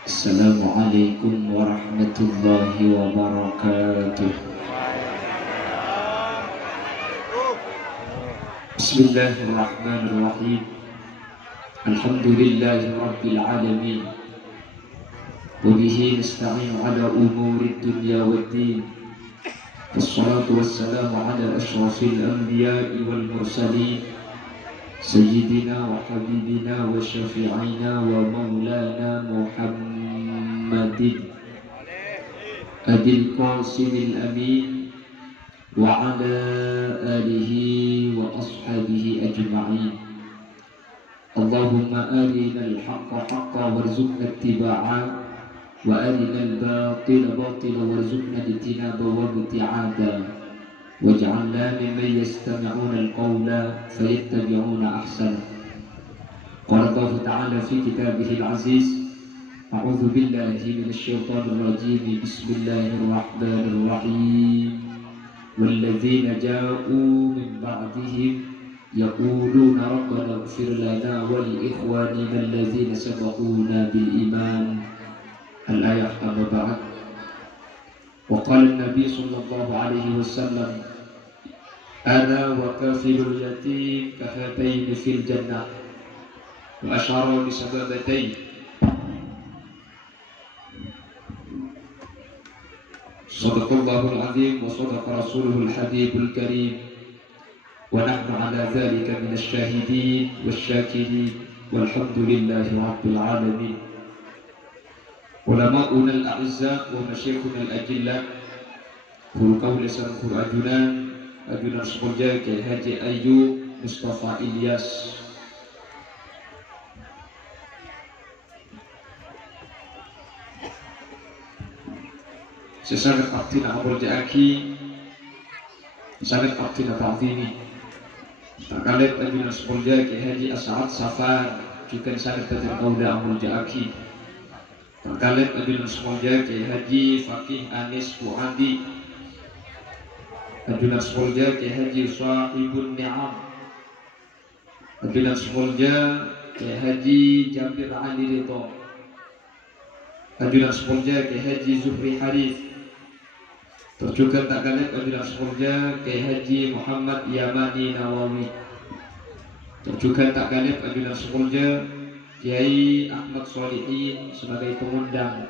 Assalamualaikum warahmatullahi wabarakatuh. Bismillahirrahmanirrahim. Alhamdulillahi rabbil alamin. Wabihi nasta'inu ala umuri dunya waddin. Wassalatu wassalamu ala ashrafil anbiya'i wal mursalin, Sayyidina wa habibina wa syafi'ina wa maulana Muhammadin Abil Qasimil Amin wa ala alihi wa ashabihi ajma'in. Allahumma arina al-haqqa haqqa warzuqna ittiba'a wa arina al-batila batila warzuqna ijtinaba wa ibti'ada waj'alna mimman yastami'una al-qawla fayattabi'una ahsana. Qala Allah ta'ala fi kitabihil aziz, a'udzu billahi minasyaitonir rajim. Bismillahirrahmanirrahim. Walladzina ja'u min ba'dihim yaquluna rabbana ighfir lana wa li ikhwanina alladzina sabaquna bil iman. Al-ayah amma ba'd. Wa qala an-nabi sallallahu alaihi wasallam, ana wa kafilul yatim kahatayn fil jannah, wa asyara bi sababatayn. Sadaqallahul azim wa sadaqa rasuluhul habibul karim, wa nahnu ala dhalika minasy syahidin wasyakirin walhamdulillahi rabbil alamin. Ulama'una al-a'izza wa masyayikhuna al-ajilla, guru kaula sang guru ajunan sekolah Kiai Haji Ayyub Mustafa Ilyas, sesangat abdina aburja'aki, sesangat abdina ta'zimi. Tak kalit ajunan sekolah Kiai Haji As'ad Safar, juga sangat batin kaula aburja'aki. Tak kalit ajunan sekolah Kiai Haji Fakih Anis Fuadi, ajunan sekolah Kiai Haji Sahibun Ni'am, ajunan sekolah Kiai Haji Jabir Ali Ridho, ajunan sekolah Kiai Haji Zuhri Harif. Terjuga tak kalit ajudan sekolah Kiai Haji Muhammad Yamani Nawawi. Terjuga tak kalit ajudan sekolah Kiai Ahmad Solihin sebagai pengundang.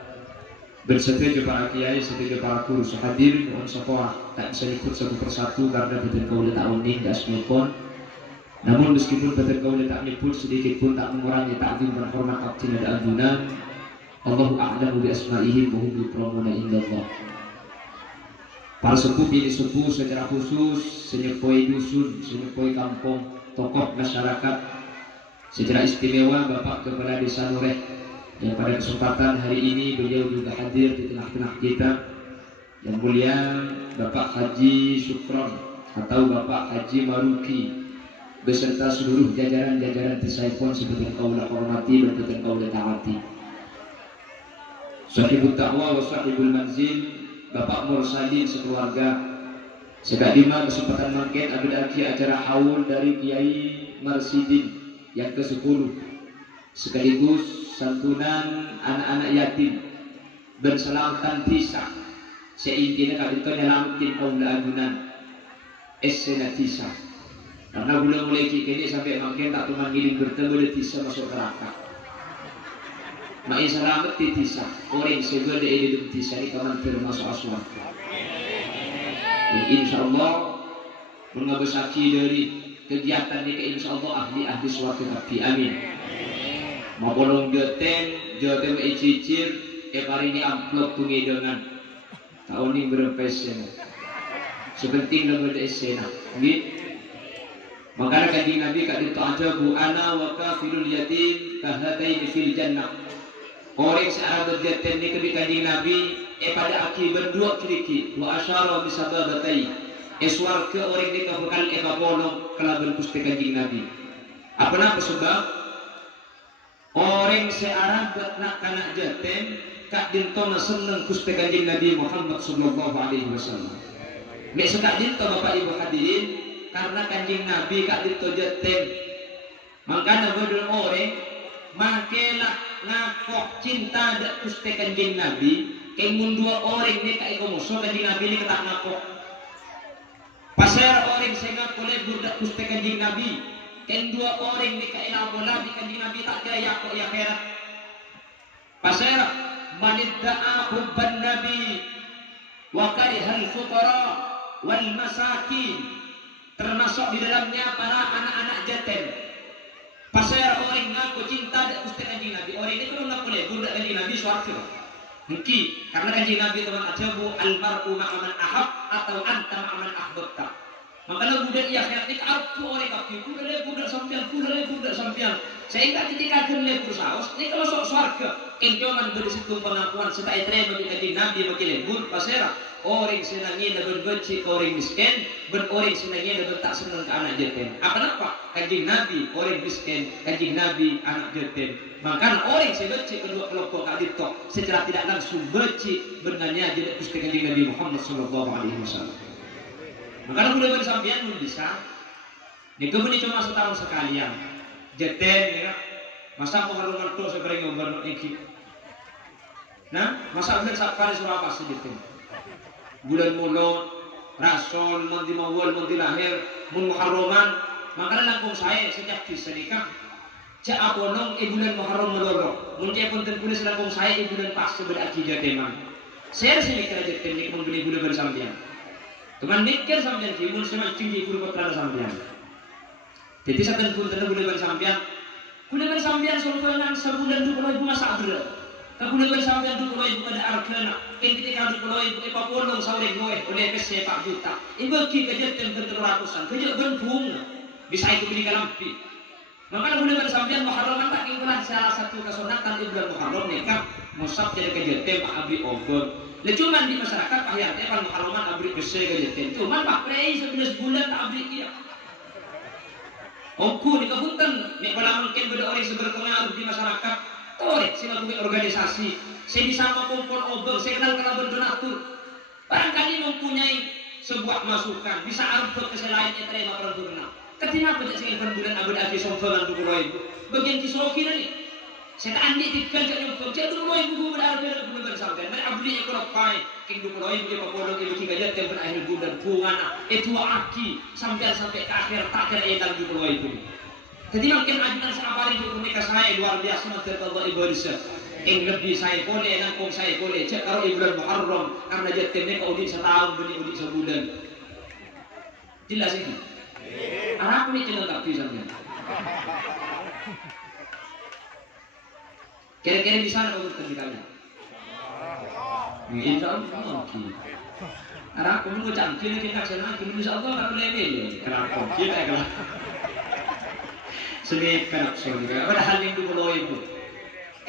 Berserta para kiai, serta para guru sehadir mohon sekolah tak bisa ikut satu persatu karena batin kaula tak unik dan semipun. Namun meskipun batin kaula tak nipun sedikit pun tak mengurangi ta'zim dan hormat abdina dan ajudan. Allahu a'lamu bi asma'ihi wa hum yukramuna indallah. Para sepuh pilih sepuh secara khusus, senyepoi dusun, senyepoi kampung, tokoh masyarakat, secara istimewa Bapak Kepala Desa Nureh, yang pada kesempatan hari ini beliau juga hadir di tengah-tengah kita. Yang mulia Bapak Haji Syukron atau Bapak Haji Maruki beserta seluruh jajaran-jajaran Tisaipon seperti kaulah hormati dan betul kaulah taati. Sahibul ta'wa wa sahibul manzil, Bapak Mursalin sekeluarga, sekadima kesempatan mangken abdi acara haul dari Kiai Marsidin yang ke-10, sekaligus santunan anak-anak yatim berselamatan tisa seingkina kadito nyelamatin kaula ajunan esena tisa, karena belum mulai kini sampai mangken tak cuma ngiling bertemu di tisa masuk neraka. Mai selamat di tisa, orang segede ini di tisa ini kaman termasuk aswad. Insyaallah mengabesaki dari kegiatan ini, insyaallah ahli suatu tapi amin. Mau bolong jotem icicir, hari ini amplop tungi dengan tahun ini berpesen. Sepenting lagu esena, gitu. Makanya kanjeng Nabi kata itu aja bu ana wa kafilul yatim kahataini fil jannah. Orang searah berjatan ini ketika kanjeng Nabi pada aki berdua kiriki wa asyara bisababatai eswar ke orang ini kabukal bolong kelaban kusti kanjeng Nabi. Apa sebab orang searah nak kanak jaten kak dintona seneng kusti kanjeng Nabi Muhammad sallallahu alaihi wasallam. Nek sekak dinto Bapak Ibu hadirin karena kanjeng Nabi kak dinto jaten. Makanya bodol orang makelah ngakok cinta dak kuste kanjeng Nabi, kay mun dua orang ni kay komuso kanjeng Nabi ni ketak ngakok. Pasal orang saya ngaku lebur dak kuste kanjeng Nabi, kay dua orang ni kay labola di kanjeng Nabi tak kaya kok ya akhirat. Pasal manidda'a hubban Nabi wa karihal fuqara wal masakin, termasuk di dalamnya para anak-anak jaten. Pasal orang ngaku cinta dak kusti kanjeng Nabi, orang ini kalau ngaku lebur dak kanjeng Nabi swarga. Mungkin karena kanjeng Nabi teman ajabu almar'u ma'aman ahab atau anta ma'aman ahbabta. Makanya budak ia akhirat ini aku orang kaki budak lebur dak sampean, budak lebur dak sampean. Sehingga ketika akan lebur saus, ini kalau sok swarga, kenjoman berisitu pengakuan setai terima di kanjeng Nabi bagi lebur pasal orang senangnya dan benci ke orang miskin, orang senangnya dan tak senang ke anak yatim. Apa? Kanjeng Nabi orang miskin, kanjeng Nabi anak yatim. Maka orang sebenci kedua kelompok kadito secara tidak langsung benci benarnya jadi kusti kanjeng Nabi Muhammad Sallallahu Alaihi Wasallam. Maka boleh bersambian pun bisa. Ini kemudian cuma setahun sekalian. Yatim, ya. Masa pengharuman tu sebenarnya ngobrol iki. Nah, masa benar sapari surah apa sih yatim? Bulan mulut, rasul, nanti mawal, nanti lahir, mun muharraman, makanya langkung saya sejak kisah nikah, cak abonong bulan muharram melolo, mun cak pun terkulis langkung saya bulan pas berarti jateman. Saya sini kira jatem ni membeli bulan bersambian. Teman mikir sambian ki, mun semakin tinggi guru putra sambian. Jadi satu pun tentu bulan bersambian soalnya sebulan 20.000 masa ada. Kemudian bersambian 20.000 pada arkana. Ketika 20.000 ipapulong sa uling noe oleh pese 4 juta. Ibagi kajetem ke-300-an. Kejak bentung. Bisa itu beli kalampi. Maka kemudian bersambian Muharram tak bulan salah satu kesunatan di bulan Muharram nikah musab jadi kajetem abri obor. Lah cuman di masyarakat akhirnya kan Muharraman abri pese kajetem. Cuman pak prei 11 bulan tak abri dia. Oku di kabupaten nek bala mungkin beda orang berpengaruh di masyarakat. Torek, saya punya organisasi, saya bisa kumpul obor, saya kenal donatur. Barangkali mempunyai sebuah masukan, bisa arut ke selain yang terima orang berenang. Ketika tidak saya bulan abad akhir sombongan 20.000, bagian kisoki nanti. Saya tak andi tiga ke nyumpul, saya 20.000 gue berarti ada bulan bersamkan. Mereka abdi ekonomi pai, king 20.000 dia papolong ibu tiga jat yang berakhir bulan bungan, itu aki sampai ke akhir tak kira yang dalam 20.000. Jadi mungkin ajudan sahabat itu mereka saya luar biasa nanti Allah ibadah. Yang lebih saya boleh, nangkong saya boleh. Cek kalau bulan Muharram karena jatimnya kau di setahun, beli udik sebulan. Jelas ini. Arab ini cuma tak bisa nih. Kira-kira di sana kau bertanya. Insya Allah mungkin. Arab pun mau cantik kita kesana, insya Allah tak boleh ni. Kenapa? Kita kenapa? Seni perak surga, padahal yang 20.000.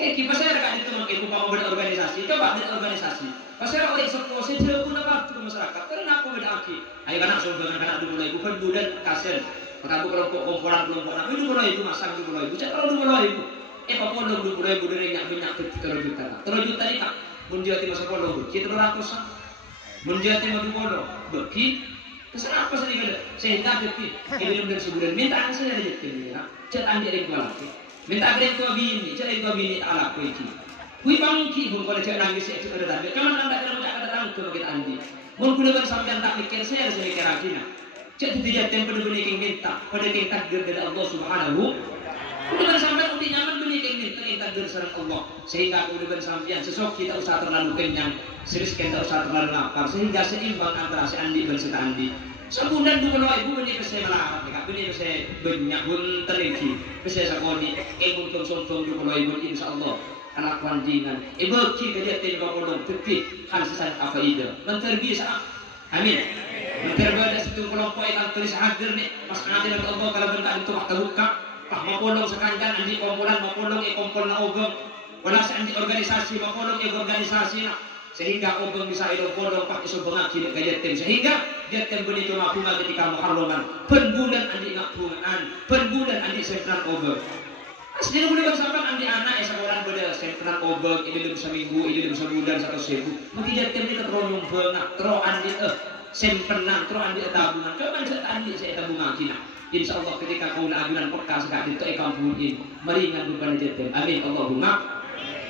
Kita saya dekat itu mungkin mau berorganisasi, coba berorganisasi. Pasal orang sekolah saya pun apa ke masyarakat, kenapa beda aki? Ayo kanak surga kanak 20.000 kan bulan kasir. Maka kelompok kumpulan kelompok itu 20.000 masang 20.000. Cak kalau 20.000, apa 20.000 dari minyak 3 juta. 3 juta ini tak menjadi masa polo, kita 200. Menjadi madu polo, beki. Kesana apa saya kata? Saya tak beki. Ini belum sebulan. Minta saya ada jadi ya. Cek andi ada kuala. Minta ada tua bini, cek tua bini ala kuici. Kui bangki pun kalau cek nangis itu ada tanda. Kamu anda kalau tak ada tangke bagi andi. Mun kuda sampai tak mikir saya harus mikir akhirnya. Cek tidak tempat beli minta pada yang takdir dari Allah Subhanahu. Kuda sampai udah nyaman beli minta yang takdir dari Allah. Sehingga kuda sampai sesok kita usah terlalu kenyang, serius kita usah terlalu lapar sehingga seimbang antara si andi dan si andi. Sebulan 20.000 beli saya melarat, beli saya banyak pun terleki, saya sakoni, pun sombong 20.000 insya Allah anak wanjingan, bagi kerja tembak kolong tepi kan sesan apa ide, menterbiasa, amin. Menterbada situ kelompok yang tulis hadir nih, pas ngadir Allah kalau bentar itu waktu buka, mapolong sekandan andi kumpulan mapolong kumpul na ogong, wala sa andi organisasi mapolong organisasi na. Sehingga obeng bisa idol kodong pak iso bengaki nek jatem sehingga jatem beni cuma bunga ketika Muharraman pen bulan andi nak bungaan pen bulan andi sentran obeng asli boleh sampai andi anak sekolah beda sentran obeng ini dalam seminggu ini dalam sebulan 100.000 mungkin jatem ini teronyong bengak tero andi sempenan tero andi tabungan kapan saya andi saya tabungan kina insyaallah ketika kau nak ajudan podcast gak itu kampungin meringan beban jatem amin Allahumma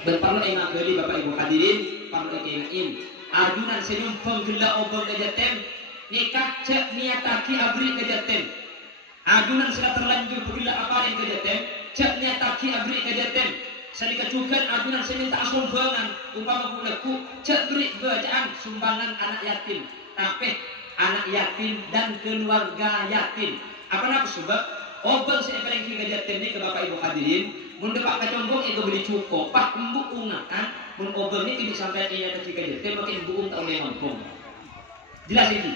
Dan perlu ingat beli Bapak Ibu hadirin, perlu ingatin. Adunan senyum penggela obor kejaten, nikah cek niataki abri kejaten. Adunan sudah terlanjur penggela apa yang kejaten, cek niataki abri kejaten. Sedika cukan adunan senyum tak sumbangan, umpama kuleku cek beri bacaan sumbangan anak yatim. Tapi anak yatim dan keluarga yatim. Apa nak sebab? Obor saya paling kejaten ni ke Bapak Ibu hadirin. Mun depak kacombong itu beli cukup, pak embuk ungakan, mun obor ni tidak sampai kaya ketika jete, makin embuk tak boleh ngomong. Jelas ini.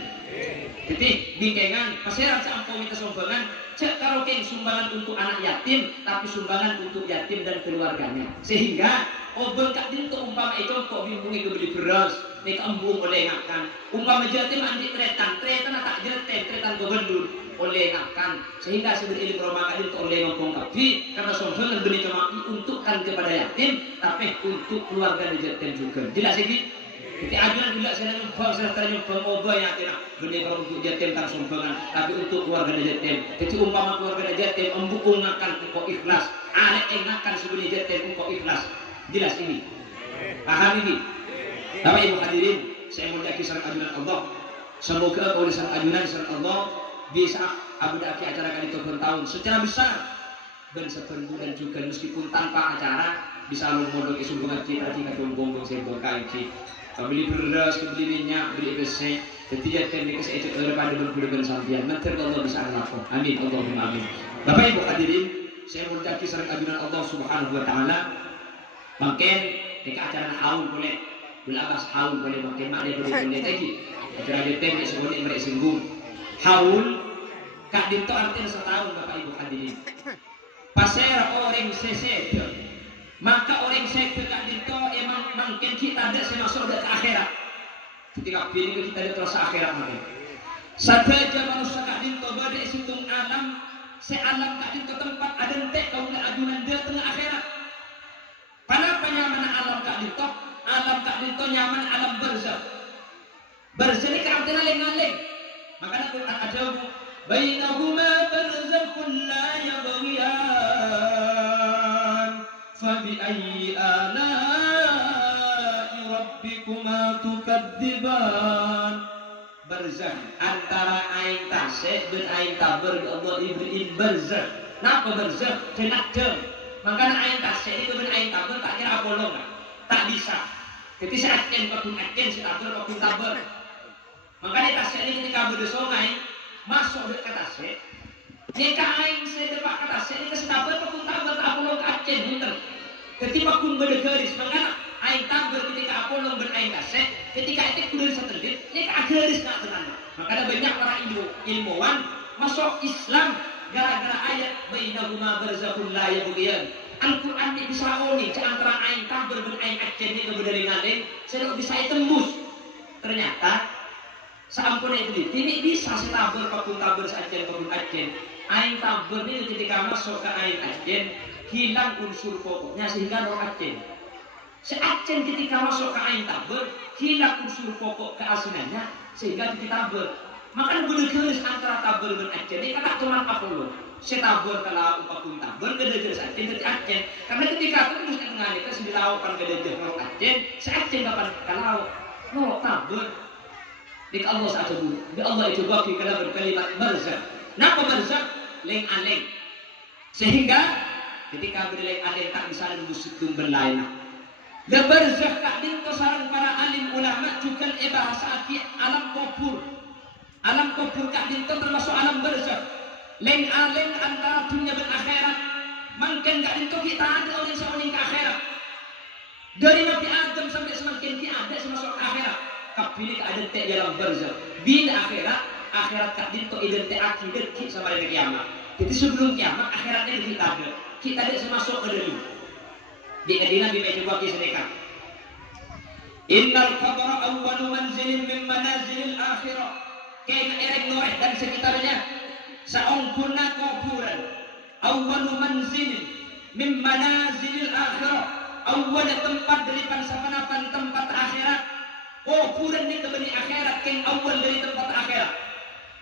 Jadi bingkengan, pasaran seampun kita sumbangan, cek karaoke sumbangan untuk anak yatim, tapi sumbangan untuk yatim dan keluarganya. Sehingga obor kak dinto umpama itu kok bimbungi ke beli beras, nek embung oleh ngakan. Umpama yatim andi tretan tak jete, tretan gubernur. Oleh ngakan sehingga sebelum rumah kali untuk oleh ngomong tapi karena sumbangan beri cuma untukkan kepada yatim tapi untuk keluarga yatim juga jelas ini jadi ajuan juga saya nyumbang saya nyumbang obat yatim beri untuk yatim tak sumbangan tapi untuk keluarga yatim jadi umpama keluarga yatim embukung ngakan engkau ikhlas alek ngakan sebelum yatim engkau ikhlas jelas ini paham ini Bapak Ibu hadirin saya mulia kisah ajuan Allah semoga urusan ajuan Allah bisa Abu Dhabi acara kali itu bertahun secara besar dan sepenuhnya juga meskipun tanpa acara bisa lomo ke sumbangan kita jombong sembong kaji beli beras beli minyak beli besi ketika teknik itu daripada berbulan sampian nanti Allah bisa lakukan amin Allahumma amin Bapak Ibu hadirin saya mendaki sareng ajunan Allah Subhanahu wa taala makin di acara haul boleh belabas haul boleh makin mak dia boleh lagi acara teknik sebenarnya mereka singgung haul kak dinto artinya setahun Bapak Ibu hadirin pasir orang sesed maka orang sesed kak dinto emang mungkin kita ada semasuk ke akhirat ketika pilih kita ada terasa akhirat mungkin saja manusia kak dinto pada isitung alam sealam kak dinto tempat ada entek kau nggak ajunan dia tengah akhirat kenapa nyaman alam kak dinto nyaman alam berzah ini artinya lengan-leng makanya Quran ada bainahuma barzakhun la yabghiyan fabi ayyi ala'i rabbikuma tukadziban barzakh antara ain tasik dan ain tabar Allah diberiin barzakh napa barzakh cenak jeng makanya ain tasik itu dan ain tabar tak kira apolong tak bisa jadi seaken pakun aken setabar pakun tabar makanya tasik ini ketika berdesongai masuk ke tasik jika aing saya depak ke tasik ini kesetabar pakun tabar tak apolong ke aken muter ketika pakun berdegaris makanya aing tabar ketika apolong beraing tasik ketika itu kudur satelit ini keagaris nak tenang makanya banyak para ilmuwan masuk Islam gara-gara ayat bainahuma barzakhun la yabghiyan Al-Quran ini bisa oni antara aing tabar beraing aken ini kebedaringan saya bisa tembus ternyata sampun itu ini bisa setabur pakun tabur sajen pakun ajen ain tabur ini ketika masuk ke ain ajen hilang unsur pokoknya sehingga roh ajen seajen ketika masuk ke ain tabur hilang unsur pokok keasinannya sehingga ditabur makanya bener-bener antara tabur dan ajen ini kata cuma apa loh setabur kalau pakun tabur gede-gede sajen dari ajen karena ketika itu terus mengalihkan sembilau kan gede-gede roh ajen seajen kapan kalau roh tabur di Allah saat itu, di Allah itu bagi kala berkalimat barzakh. Napa barzakh? Leng aleng. Sehingga ketika berleng aleng tak bisa nembus sumber lain. Dan barzakh kak dinto sarang para alim ulama juga bahasa aki alam kubur. Alam kubur kak dinto termasuk alam barzakh. Leng aleng antara dunia dan akhirat. Mungkin kak dinto kita ada orang seorang ke akhirat. Dari Nabi Adam sampai semakin kita ada semasuk ke akhirat. Kapili identik dalam barzakh bila akhirat kak dinto identik akibat sampai hari kiamat jadi sebelum kiamat akhiratnya kita ada semasuk ke dalam di Medina di Meja kisah innal qabra awwalu manzilin min manazilil akhirah kena erek noreh dan sekitarnya saungkuna kuburan awwalu manzilin min manazilil akhirah awal tempat daripada sapanapan tempat akhirat kuburan ni kebeni akhirat yang awal dari tempat akhirat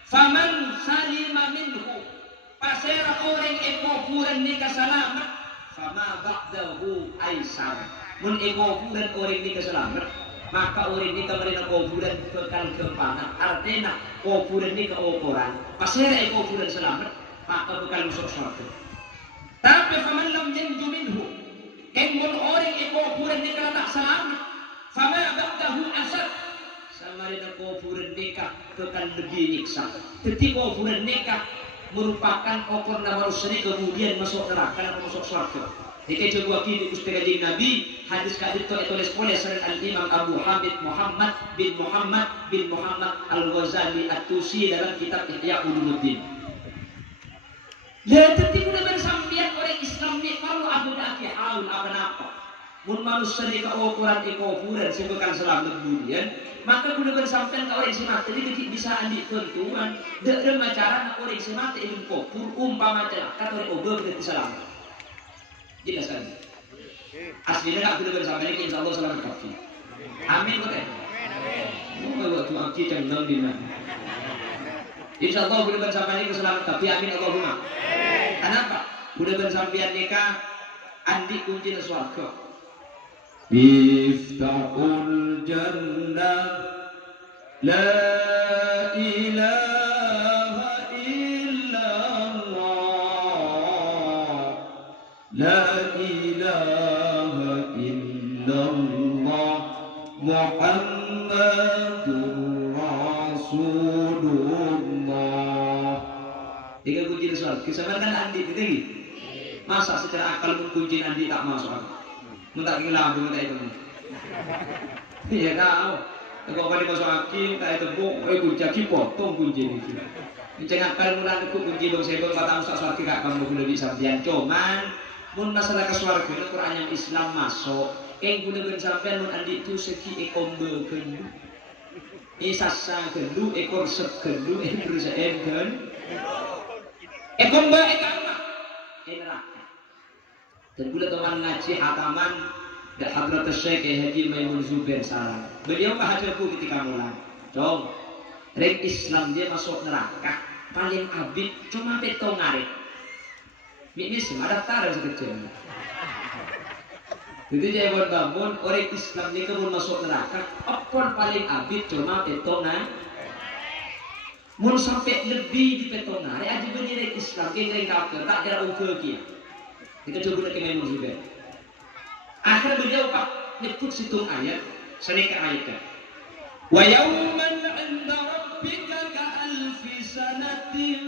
faman salima minhu pasera orang yang kuburan ni kesalamat fama ba'dahu aisar mun kufuran orang ini keselamat, maka orang ini kemarin kufuran kekal kempanan. Artinya kufuran ini keukuran. Pasir kufuran selamat, maka bekal masuk surga. Tapi faman lam yanju minhu, mun orang kufuran ini kalau tak selamat, fama ba'dahu asad. Samarina kufuran nikah kekal lebih nyiksa. Ketika kufuran nikah merupakan okor nama manusia kemudian masuk neraka atau masuk surga. Jika coba kini Gusti Kanjeng Nabi hadis kadit itu ditulis oleh Al Imam Abu Hamid Muhammad bin Muhammad Al-Ghazali At-Tusi dalam kitab Ihya Ulumuddin. Ya tentu sudah bersampian oleh Islam ni kalau Abu Daki haul apa-apa. Mun manusia ni keukuran ikufuran sebutkan selamat kemudian maka sudah bersampian ke orang semata jadi bisa ambil tentuan dengan cara orang semata itu kufur umpama celaka oleh obat berarti selamat. Jelas kan? Aslinya tak boleh bersampai lagi, insya Allah selamat kaki. Amin betul. Oh, waktu aki cenderung di mana? Insya Allah boleh bersampai lagi selamat kaki. Amin Allahumma. Kenapa? Boleh bersampai nikah, andi kunci surga. Miftahul jannah, la ilaha illallah, la ilaha illallah, Muhammadur Rasulullah. Tiga kunci surga. Sebenarnya andi itu masa secara akal pun kunci andi tak masuk. Minta gila, minta itu. Iya tahu. Kalau kau masuk aki, tak itu kunci aki potong kunci itu. Jangan kalian mulai ikut kunci dong sebelum kata masuk surga kak kamu boleh bisa dian. Cuman, mun masalah ke surga itu Quran yang Islam masuk. Yang boleh bersampai mun andi itu segi ekombe kendu. Isasa kendu, ekor sep kendu, ekor seem kendu. Ekombe ekarma, neraka. Dan pula teman ngaji hataman dan Hadrat Syekh Haji Maimun Zubair Salam. Beliau bahasaku ketika mulai. Dong, rek Islam dia masuk neraka paling abid cuma petong ngarit. Ini semua daftar sekecil. Jadi jangan bangun orang Islam ni kebun masuk neraka. Apa paling abid cuma petong ngarit. Mun sampai lebih di petong ngarit, aja berdiri Islam kita kafir tak kira ukur kia. Kita coba nak kena juga. Akhir beliau pak nyebut situng ayat, senika ayatnya. Wa yawman 'inda rabbika ka'alfi sanatin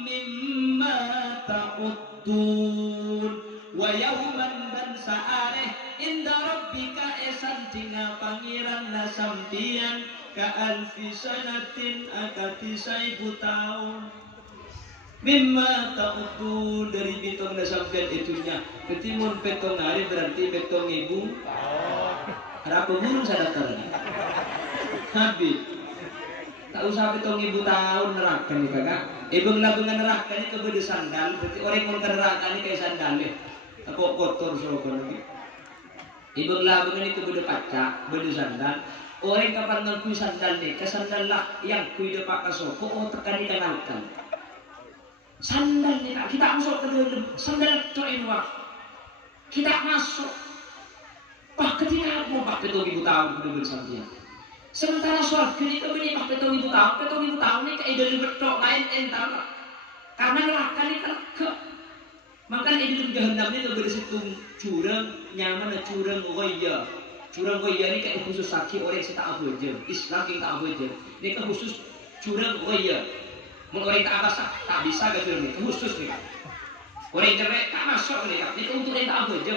mimma ta'uddun. Wa yawman dan sa'areh 'inda rabbika esan tina pangeran la sampian ka'alfi sanatin akati 1000 tahun. Mimma ta'udu dari betong na sampian itunya. Ketimun petong hari berarti petong ibu. Harap burung saya daftar lagi. Habis. Tak usah petong ibu tahun neraka nih kakak. Ibang lagungan neraka ini kebedes sandal. Berarti orang yang neraka ini kayak sandal deh. Aku kotor sopan lagi. Ibang lagungan ini kebedes pacak, bedes sandal. Orang kapan ngakui sandal nih, kesandal lah yang kui depak kasoko. Oh tekan dikenalkan. Sandal kita masuk ke dalam sandal coin wak kita masuk pak ketika mau pak petong ibu tahun sudah bersampian sementara surga ini kebini pak petong ibu tahun ini kayak dari betok lain entar karena neraka ini kan ke maka ini jahannam ini kepada situ curang nyaman curang goya ini kayak khusus sakit orang yang tak apa aja Islam yang tak apa aja ini kan khusus curang goya orang tak atas tak bisa ke film ini khusus nih orang jelek tak masuk nih ini untuk yang tak apa aja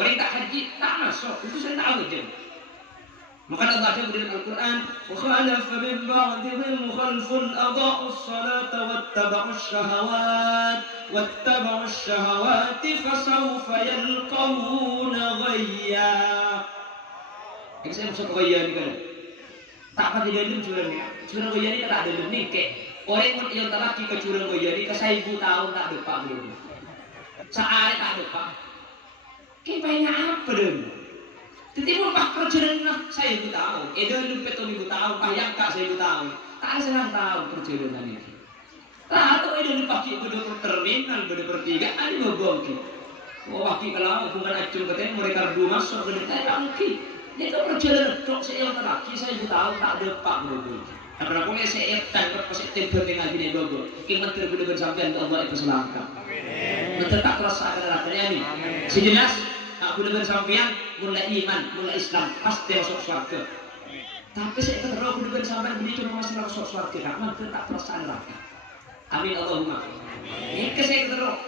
orang tak haji tak masuk itu saya tak apa aja maka Allah jawab dalam Al-Quran wa khalafa min ba'dihim khalfun adha'us salata wattaba'us syahawati fasawfa yalqawna ghayya. Ini saya masuk ke ghayya ni kan tak apa tidak ada curang ghayya ni tak ada lemikek. Orang yang terlaki ke curang ghayya ni ke 1000 tahun tak depak belum. Sehari tak depak. Kayaknya apa dong? Tetapi pak perjalanan 1000 tahun. Edo petong 1000 tahun. Pak yang kak 1000 tahun. Tak ada 9 tahun perjalanan ini. Tak atau edo dipakai berdua terminal berdua pertigaan ini berbongki. Oh, wakil kalau bukan acung katanya mereka berdua masuk ke dekat angki. Dia kan perjalanan dok saya terakhir saya tahu tak ada pak bro. Karena aku saya tangkap pas temper dengan gini dogo. Kita menteri boleh bersampai Allah itu selangkah. Menteri tak terasa ada rasanya ini. Sejelas aku boleh bersampai mulai iman, mulai Islam pasti masuk surga. Tapi saya terus aku boleh bersampai beli cuma masalah masuk surga. Karena menteri tak terasa ada rasanya. Amin Allahumma. Ini saya terus.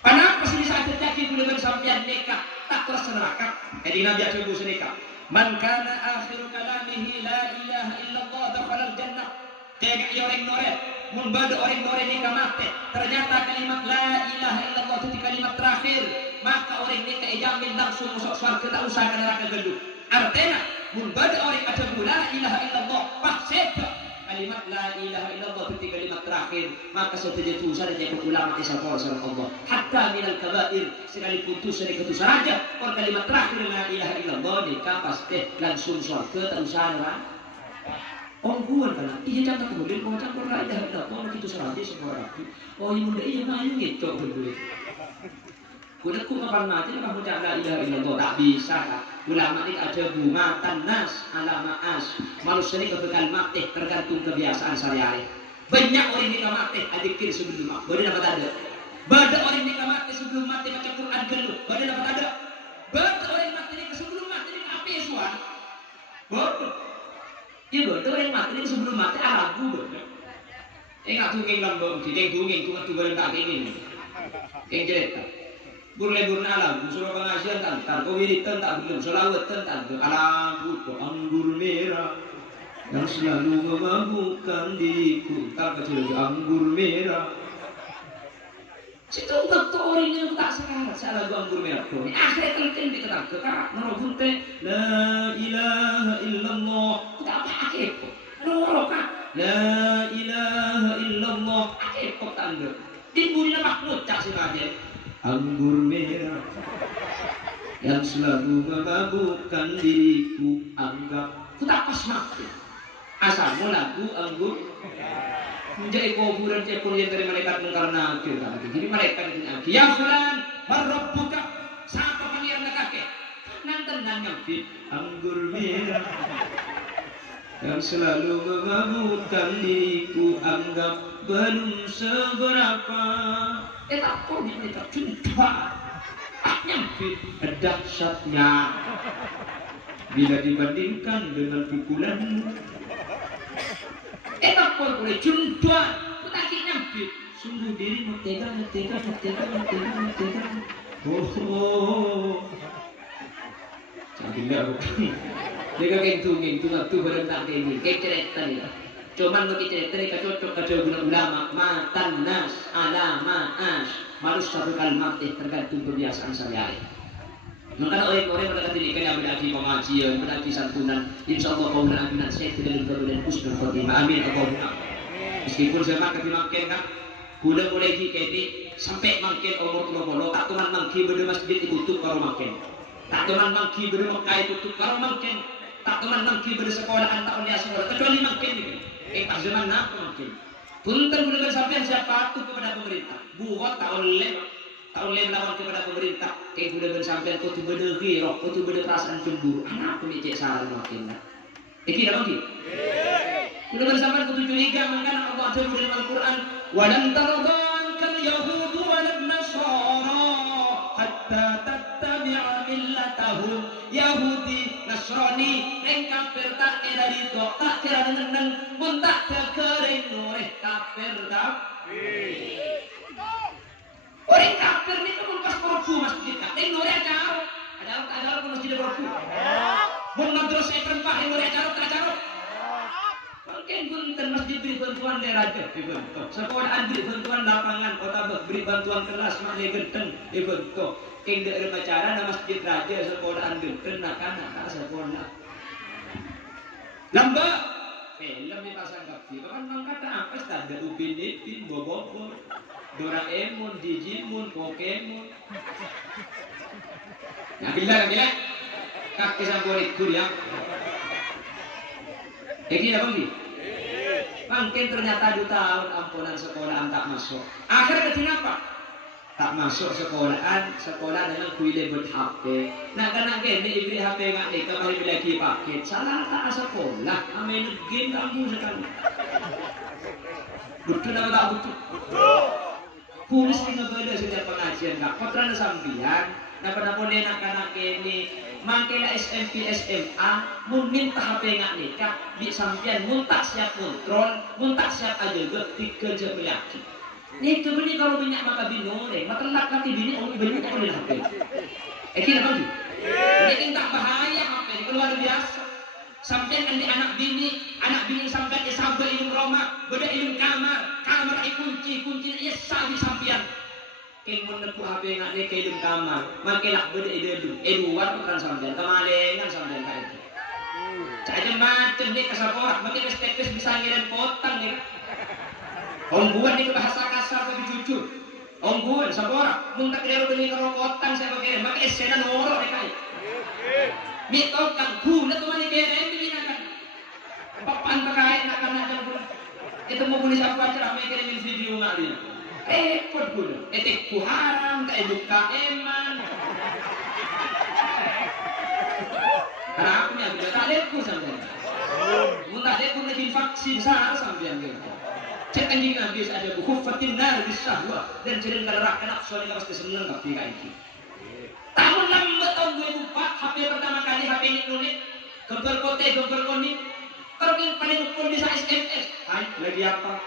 Kenapa sih saat terjadi bulan sampean nikah tak terasa neraka? Jadi Nabi Abu Sedekah. Man kana akhiru kalamihi la ilaha illallah dakhala al-jannah. Kayak orang nore, mun bade orang nore nikah mati. Ternyata kalimat la ilaha illallah itu kalimat terakhir, maka orang nikah jamin langsung masuk surga tak usah ke neraka dulu. Artinya mun bade orang ada la ilaha illallah pasti kalimat la ilaha illallah itu kalimat terakhir, maka setiap dosa dan yang ulama isafar sama Allah hatta minal kabair sekalipun dosa dan dosa saja kalau kalimat terakhir la ilaha illallah nikah pasti langsung surga tak usah neraka. Ongguan kan iya jangan kemudian mau campur la ilaha illallah begitu saja semua rapi. Oh iya muda iya mayu gitu betul. Kuda ku kapan mati kamu cak la ilaha illallah tak bisa kan. Ulama ini ada bunga tanas alama as manusia ini kebekal mati tergantung kebiasaan sehari-hari. Banyak orang nikah mati adikir sebelum mati boleh dapat ada. Banyak orang nikah mati sebelum mati baca Quran dulu boleh dapat ada. Banyak orang mati nikah sebelum mati nikah apa ya suan? Boleh. Iya betul orang mati nikah sebelum mati arabu boleh. Enggak tunggu lambung di tunggu cuma tuh tak ingin. Yang cerita. Burle-burle alam, surah pengajian tantar, kau wiritan tak belum, selawatan tak alam buku anggur merah yang selalu memabukkan diriku, tak kecil lagi anggur merah. Situ untuk orang yang tak sekarang, saya lagu anggur merah. Ini akhirnya terkini dikatakan ke kak, merobun teh, la ilaha illallah, kita apa akhirnya? Merobun kak, la ilaha illallah, akhirnya tanda. Dibudilah makmud cak si raja. Anggur merah yang selalu memabukkan diriku anggap ku tak pas mati asalmu lagu anggur menjadi kuburan cepur yang dari malaikat mungkar nakir jadi malaikat itu nakir ya fulan marrabbuka siapa pangeran kakek nanten nyampe anggur merah yang selalu memabukkan diriku anggap belum seberapa tak kau diminta jumpa tak nyampe dahsyatnya bila dibandingkan dengan pukulanmu tak kau boleh jumpa tak nyampe sungguh dirimu tega oh sambil aku dia kentung aku berentak ini cerita ni cuman bagi cerita ni cocok ke ulama matan nas alama as manusia bekal mati tergantung kebiasaan sehari-hari. Maka orang-orang pada ketika yang berarti pengajian, berarti santunan, insya Allah kau berambilan saya tidak lupa dan husnul khotimah. Amin Allahumma. Meskipun saya makan dimakan kan, kuda mulai ini sampai makan umur 30 tak tuman mangki berde masjid ditutup kalau makan, tak tuman mangki berde Mekah ditutup kalau makan, tak tuman mangki berde sekolah tak oleh sekolah kecuali makan ini. Tak zaman nak mungkin. Punten boleh sampai siapa patuh kepada pemerintah. Buat tak oleh melawan kepada pemerintah. Boleh sampai kau tu berdegi, kau tu perasaan cemburu. Anak pemicik saran makin lah. Tidak mungkin. Boleh sampai kau tu curiga mengkana Allah ada dalam Al-Quran. Walan tardan kal Yahud walan Nasara hatta tattabi'a millatahum. Yahudi Nasrani yang kafir tak dari itu tak kira dengan pun tak terkering oleh kafir orang kafir ni tu pun pas korupsi masjid tak tengok oleh acara pun masjid korupsi pun madrasah perempat yang oleh acara mungkin pun masjid beri bantuan dari raja sekolah beri bantuan lapangan kota beri bantuan kelas mana genteng dibentuk keng dari acara nama masjid raja sekolah genteng nak sekolah lambat film ni pasang kaki kan mangkata apa ada Upin Ipin Bobo Doraemon Digimon Pokemon nah gila kaki sampai kuliah gini apa ni mungkin ternyata 2 tahun ampunan sekolah tak masuk akhirnya kenapa tak masuk sekolahan, sekolah dengan kuile buat HP. Nak kena gini diberi HP nggak nih, kalau lagi paket, salah tak sekolah, main game kamu sekali. Betul apa tak betul? Kulis tinggal beda setiap pengajian, nggak kotoran sambian. Nah pada boleh nak kena gini, mangkela SMP SMA, mun minta HP nggak nikah, di sambian mun tak siap kontrol, mun tak siap aja tiga jam yakin. Nih kebeli kalau banyak maka bingung deh, maka nak nanti bini orang banyak tak boleh HP. Kira bang, ini tak bahaya HP, luar biasa. Sampai kan di anak bini sampai di sabda ilmu rumah, beda ilmu kamar kunci iya sabi sampian. Keng meneku HP nak nih ke ilmu kamar, makelak beda ilmu, luar bukan sampian, kemalengan sampian kayak itu. Caca macam nih kasapora, makin stepes bisa ngirim potang nih. Ongguan itu bahasa kasar tapi jujur. Ongguan sapora, muntah kira beli kalau potang saya pakai, makai esena noro nih kayak. Mito kan gula tuh mana kere ini kan. Papan terkait nak ada gula. Itu mau boleh siapa aja ramai kirimin video ngalih. Repot gula. Etik haram kayak buka eman. Karena aku nih tidak tak leku sampai. Muntah leku lagi vaksin sah sampai yang gitu. Cek anjing habis ada buku fatin nar bisahwa dan cerita neraka nafsu ini pasti seneng tapi kayak gitu. Tahun 6 tahun 2004 HP pertama kali HP ini nulis gambar kote gambar koni kalau yang paling ukul bisa SMS. Hai lagi apa?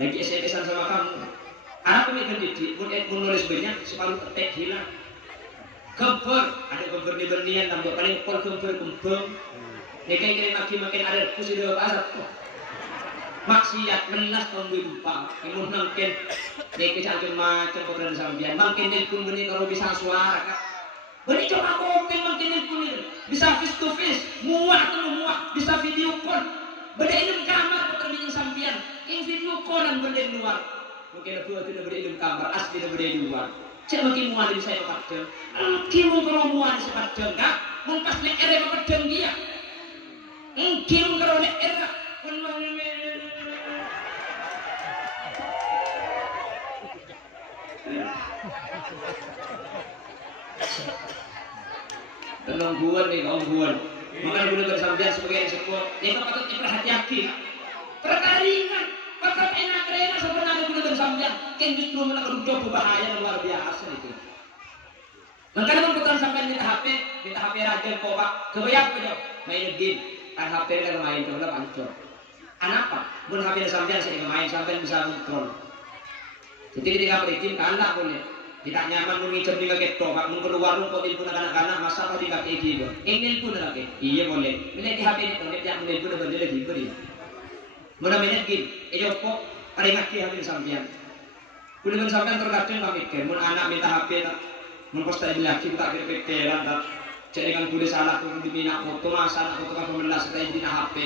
Lagi SMS-an sama kamu. Anak ini didik menulis banyak separuh ketek hilang. Gambar ada gambar di bernian tambah paling ukul gambar kembang. Nekai kira makin ada kursi dua pasar. Maksiat menas tahun 2004 imun nangken deke cangkem macam program sambian mangken nelpon beni kalau bisa suara kak beni coba kopeng mangken nelpon ini bisa face to face muak bisa video call beda ilmu kamar putra bikin sambian yang video callan beda luar mungkin aku tidak beda ilmu kamar asli tidak beda luar cek makin muat di saya padang kirim kalau muat di saya padang kak mumpas nek ere padang dia kirim kalau nek ere Tenungguan nih, ongguan. Makanya boleh bersambian sebagai sebuah. Ini patut diperhati-hati. Perkaringan, patut enak rena sebenarnya boleh bersambian. Kan justru menaruh jodoh bahaya luar biasa itu. Makanya mempunyai sampai minta HP raja kobak. Kebayang betul, main game, kan HP kan main coba pancor. Anak apa? Mun HP sambian saya main sampai bisa kontrol. Jadi ketika berikin kalah boleh. Tidak nyaman mengincar di kaki topak, keluar rumput ilmu anak-anak masalah di kaki gitu. Ingin pun lagi, iya boleh. Miliki HP ini boleh, yang miliki pun boleh lagi beri. Mana banyak gini, kok peringat dia HP sampean. Kuliah sampean terkadang kami kan, mun anak minta HP tak, mun pas tak bilang kita berpikiran tak, jangan kuliah salah tuh diminat foto masa anak foto kan pemelas kita di HP.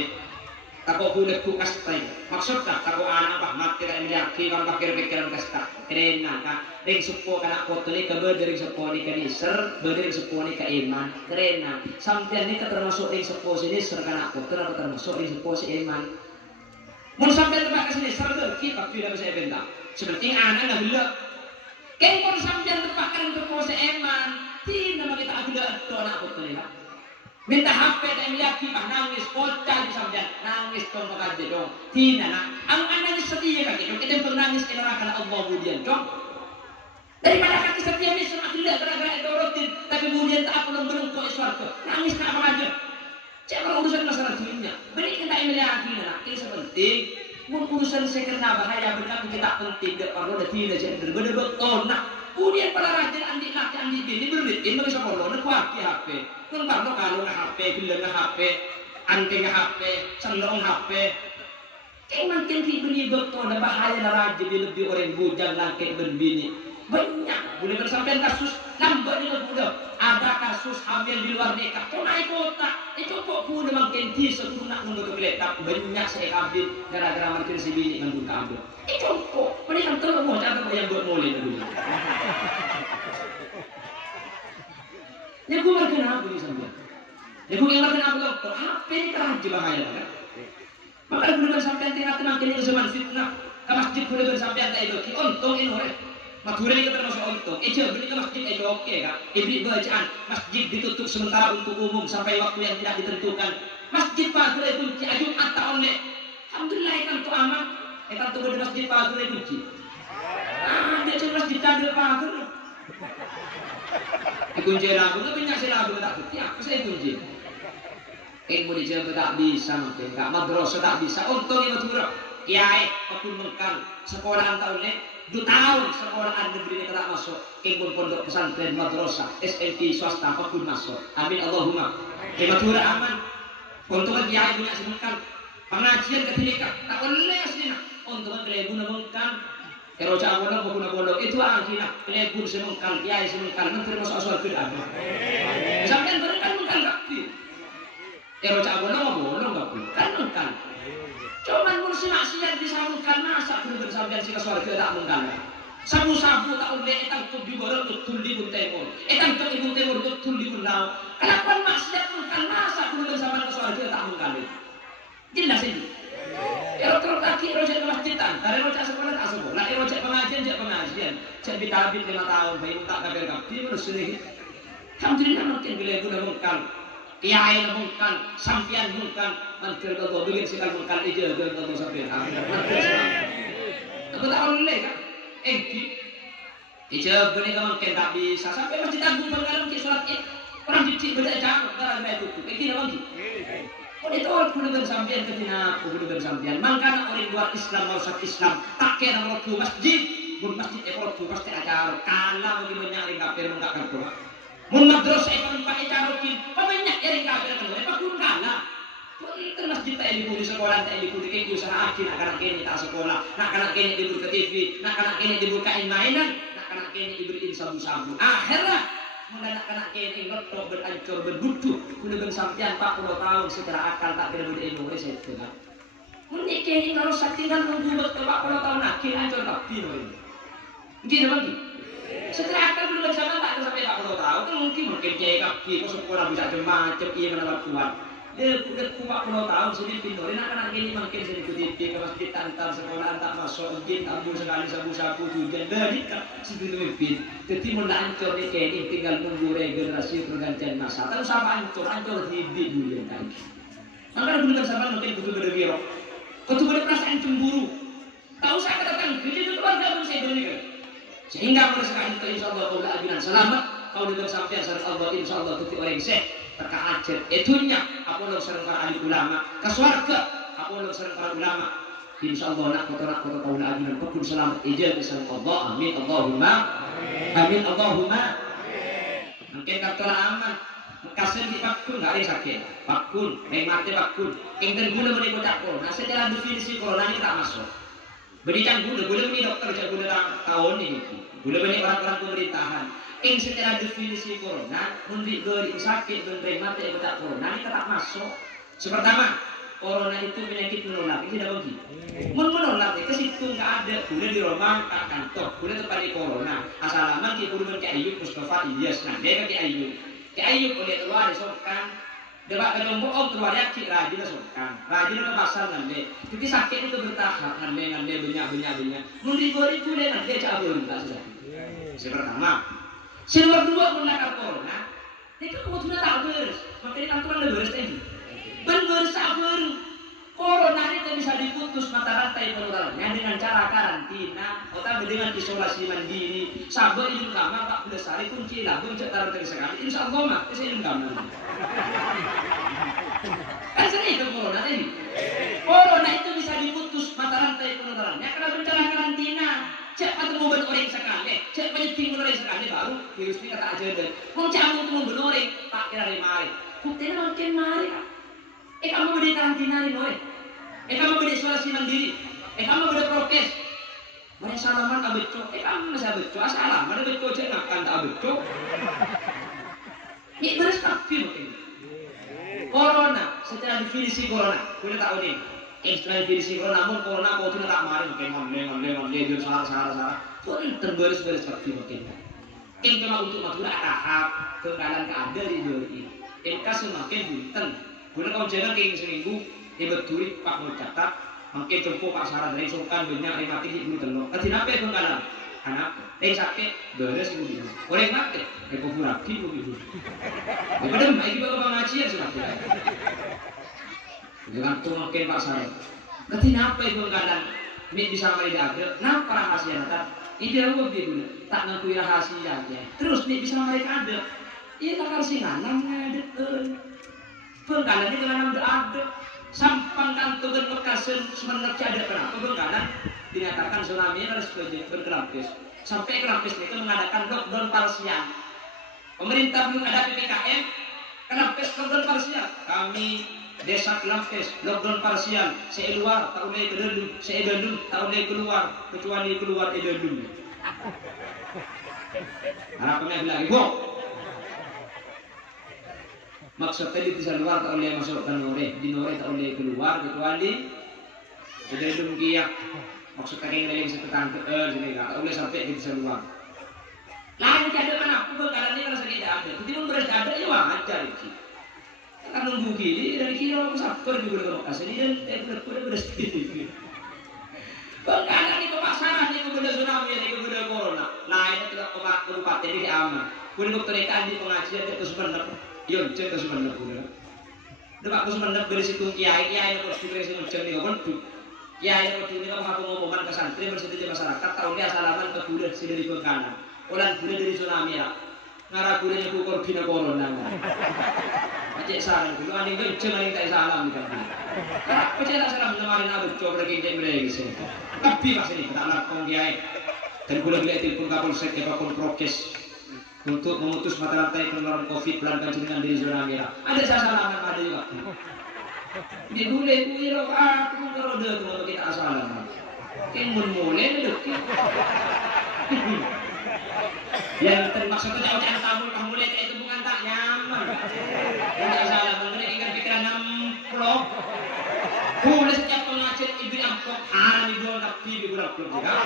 Tako kulit ku kastay. Maksud ka, tako anak apa? Mati ka emilaki, kang pakir-pikiran kasta. Keren na ka. Ring supo ka na koto ni ka, berde ring supo ni ka ni sir, berde ring supo ni ka iman. Keren na. Sampian ni ka termasuk ring supo si ni sir ka na koto, na termasuk ring supo si iman. Mun sampian tempat ka sini, sir ka, kita tidak bisa ebenta. Seperti anak na bila. Kaya kung sampian tempat ka ring supo si iman, di naman kita agila ito na koto ni ha. Minta HP dan miyaki pa nangis kocak di sampean nangis tong kaje dong tina na ang nangis setia kaki dong kita nangis kenarakan Allah budian dong daripada kaki setia ni sama tidak gara-gara dorotin tapi budian tak apa belum kok iswarga nangis tak apa aja cek kalau urusan masalah dunia beri kita miyaki na ini sepenting mun urusan sekena bahaya benar kita penting dak perlu dak tidak jadi bener-bener nak kemudian para raja andi laki andi bini berlitin bagi sekolah nak kuaki HP tentang kalau HP, bila HP, anting HP, cenderung HP. Kayak makin diberi betul ada bahaya raja lebih orang bujang langkah berbini. Banyak boleh bersampai kasus nambah di luar ada kasus hamil di luar nikah. Kau naik kota itu kok kuda makin di sebelum nak menurut letak banyak saya kabin gara-gara makin si bini dengan buka ambil. Itu kok mendingan terlalu macam yang buat mulai dulu. Ya gue makin apa nih sambil? Ya gue makin apa dokter? HP ini kerajin bahaya kan? Makanya gue sampai tinggal tenang kini zaman fitnah. Ke masjid gue bersampai kayak itu. Untung ini orang. Madura ini termasuk untung. Beli ke masjid oke kak. Ibli bacaan masjid ditutup sementara untuk umum sampai waktu yang tidak ditentukan. Masjid Madura kunci Jumat tahun ini. Alhamdulillah kan tu aman. Kan tu di masjid Madura kunci. Dia cuma masjid Madura Madura. Dikunci lagu, tapi banyak sih lagu tak bukti. Apa saya kunci? Ilmu dijaga tak bisa mungkin. Kak madrasah tak bisa. Untung ini Madura. Kiai, aku mengkal sekolah tahun ini. 2 tahun sekolah negeri ini tak masuk. Kebun pondok pesantren madrasah SMP swasta apapun masuk. Amin Allahumma. Madura aman. Untungan kiai punya semengkal. Pengajian ketika tak boleh aslinya. Untungan kelebun mengkal. Eroca awalnya mau guna bolong itu akhirnya kelebun semengkal kiai semengkal menteri masuk surga ada. Sampai mereka mengkal kaki. Eroca awalnya mau bolong kaki kan mengkal. Cuman kursi maksiat disambungkan masa bener sampean si surga tak mengkal. Sabu-sabu tak boleh etang tujuh borong tutul di pun temur. Etang tujuh pun temur tutul di pun lau. Kenapa maksiat mengkal masa bener sampean ke surga tak mengkal. Jelas ini. Kalau kaki rojak ke masjidan, dari rojak sekolah tak sekolah, rojak pengajian, cek bitabit 5 tahun, bayi tak kabel kaki terus ini. Alhamdulillah mungkin bila ibu dah mungkal, kiai dah mungkal, sampian mungkal, mantir kau bikin sikal mungkal aja, kau sampian. Mantir sikal. Aku tak boleh kan? Ijab boleh kau mungkin tak bisa sampai masjid agung berkalam cik sholat orang cik beda jauh, darah beda tutup. Tidak mungkin. Itu kudu bersampian ketina kudu bersampian. Mangkana orang luar Islam mau sak Islam tak kena merotu masjid. Mun masjid merotu pasti acara. Kala bagi banyak orang kafir enggak kapur. Mun madrasah ekon pakai carokin, banyak orang kafir kan. Apa kun kala. Itu masjid tak di sekolah tak di kayak usaha akhir nak kena tak sekolah, nak kena kene dibur ke TV, nak kena kene dibukain mainan, nak kena kene diberiin sabu-sabu. Akhirnya mendadak kena kene ngotok berancur berbutuh kudu bersampian 40 tahun secara akal tak kena beda Indonesia itu kan mungkin kene kalau sakti dan menggubat 40 tahun akhir ancur tapi ini gini bang secara akal belum bersama tak sampai 40 tahun itu mungkin kiai kaki kok sekolah bisa macam iya mendapat kuat dia udah 40 tahun sudah pindah nak kena kene mungkin saya ikuti ke masjid antar sekolah tak masuk mungkin ambil sekali sabu-sabu tujuan dari segitu mungkin. Jadi menancur ni kini tinggal nunggu regenerasi pergantian masa. Tapi sama ancur hidup dulu yang tadi. Maka dulu kan sama mungkin betul berwirok. Kau tu boleh perasaan cemburu. Tahu saya datang kerja itu keluarga pun saya berikan. Sehingga pada saat itu insya Allah kau ajunan selamat. Kau dengan sampai asal Allah insya Allah tuti orang seh. Terkaajar. Itunya apa lo sering para ahli ulama ke surga. Apa lo sering para ulama. Insya Allah nak kotor kau ajunan kau pun selamat ijazah bersama Allah. Amin Allahumma. Amin Allahumma. Mungkin kata aman. Kasih di pakun nggak ada sakit. Pakun, mati pakun. Yang guna beri kocak corona. Secara definisi corona ini tak masuk. Berikan guna beri dokter cak guna tahun ini. Guna beri orang-orang pemerintahan. Yang secara definisi corona, memberi sakit dan beri mati kocak corona ini tak masuk. Sepertama, corona itu penyakit menular. Ini tidak begitu. Menular itu situ nggak ada. Guna di rumah tak kantor. Guna tempat di corona. Asalaman kita guna ke Ayub Mustafa Ilyas. Nah dia ke Ayub. Ke Ayub oleh keluar disokkan. Debak kelompok om keluar ya cik rajin disokkan. Rajin ke pasar nanti. Jadi sakit itu bertahap. Nanti banyak. Muli-muli boleh nanti cabut tak sudah. Sepertama. Nomor 2 menakar corona. Itu kamu sudah tak beres. Makanya kantoran udah beres tadi. Benar sabar. Corona itu bisa diputus mata rantai penularannya dengan cara karantina atau dengan isolasi mandiri. Sabar hidup kamar 14 hari kunci lagu cek taruh dari sekali. Insya Allah mah saya hidup kamar. Kan sering itu corona ini. Corona itu bisa diputus mata rantai penularannya karena bencana karantina. Cek atau mau beroreng sekali, cek penyeting beroreng sekali baru virus ini kata aja deh. Mau camu itu mau beroreng tak kira dari mari. Buktinya makin mari. Kamu beri karantina ni boleh. Kamu beri isolasi mandiri. Kamu beri prokes. Mari salaman tak betul. Kamu masih betul. Salaman tak betul. Cek makan tak betul. Ini beres kafir mungkin. Corona, secara definisi corona, kita tahu ni. Secara definisi corona, namun corona kau tu tak mari mungkin dia salah. Pun terberes kafir mungkin. Yang cuma untuk maksudnya tahap keadaan di diri. Kasus makin bunten. Guna kau jangan kayak seminggu, dia berturi pak mau catat, makin cukup pak saran dari sokan banyak mati di bulu telur. Kenapa itu kalah? anak sakit beres ibu orang mati kurang ibu daripada mai juga ke pengajian sudah dengan tuh makin pasar nanti napa ibu kadang mi bisa mai ada napa rahasia nata ide aku gitu tak ngakui rahasia aja terus mi bisa mereka ada iya tak harus nganam ada pengkalan itu nganam ada sampang kantongan bekasan semenep ada kenapa pengkalan dinyatakan tsunami harus berkelapis sampai kelapis itu mengadakan lockdown parsial pemerintah belum ada PPKM kelapis lockdown parsial kami desa kelapis lockdown parsial saya luar tak boleh ke dalam saya dalam tak boleh keluar kecuali keluar di dalam harapannya bilang ibu maksudnya di desa luar tak boleh masuk ke Nore di Nore tak boleh keluar kecuali di dalam kiak maksudnya yang setekan ke sini tak boleh sampai di desa luar lain ada mana aku karena ini rasa tidak ada jadi pun beres ada ya wajar itu kan nunggu gini dari kira aku sabar juga ke lokasi ini dan udah beres gitu bagaimana ini pemasaran ini kemudian tsunami ini kemudian corona lain itu kabupaten ini aman kemudian dokter ikan di pengajian itu sebenarnya yon cek itu sebenarnya udah aku sebenarnya dari situ kiai harus diberi semacam ini kapan tuh kiai harus ini kamu aku ngomongan ke santri bersedia masyarakat tahun dia salaman ke kuda sini di kanan orang kuda dari tsunami ya ngarah kudanya kukur bina corona Acik saran dulu ani kenceng ani tak salam kan. Apa cek tak salam namarin abut coba lagi cek mereka. Tapi pas ini tak lakon kiai. Dan kula bila telepon Kapolsek ke Pakon Prokes untuk memutus mata rantai penularan Covid pelan dengan diri zona merah. Ada sasaran ada juga. Di boleh kuwi lo aku kalau ada tuh kita salam. Mun mulai deh. Yang termaksud jauh-jauh kamu mulai itu bukan tak nyaman. Tidak salah, mengenai ikan pikiran amplop. Boleh setiap pengajar ibu amplop haram dijual tapi di amplop juga.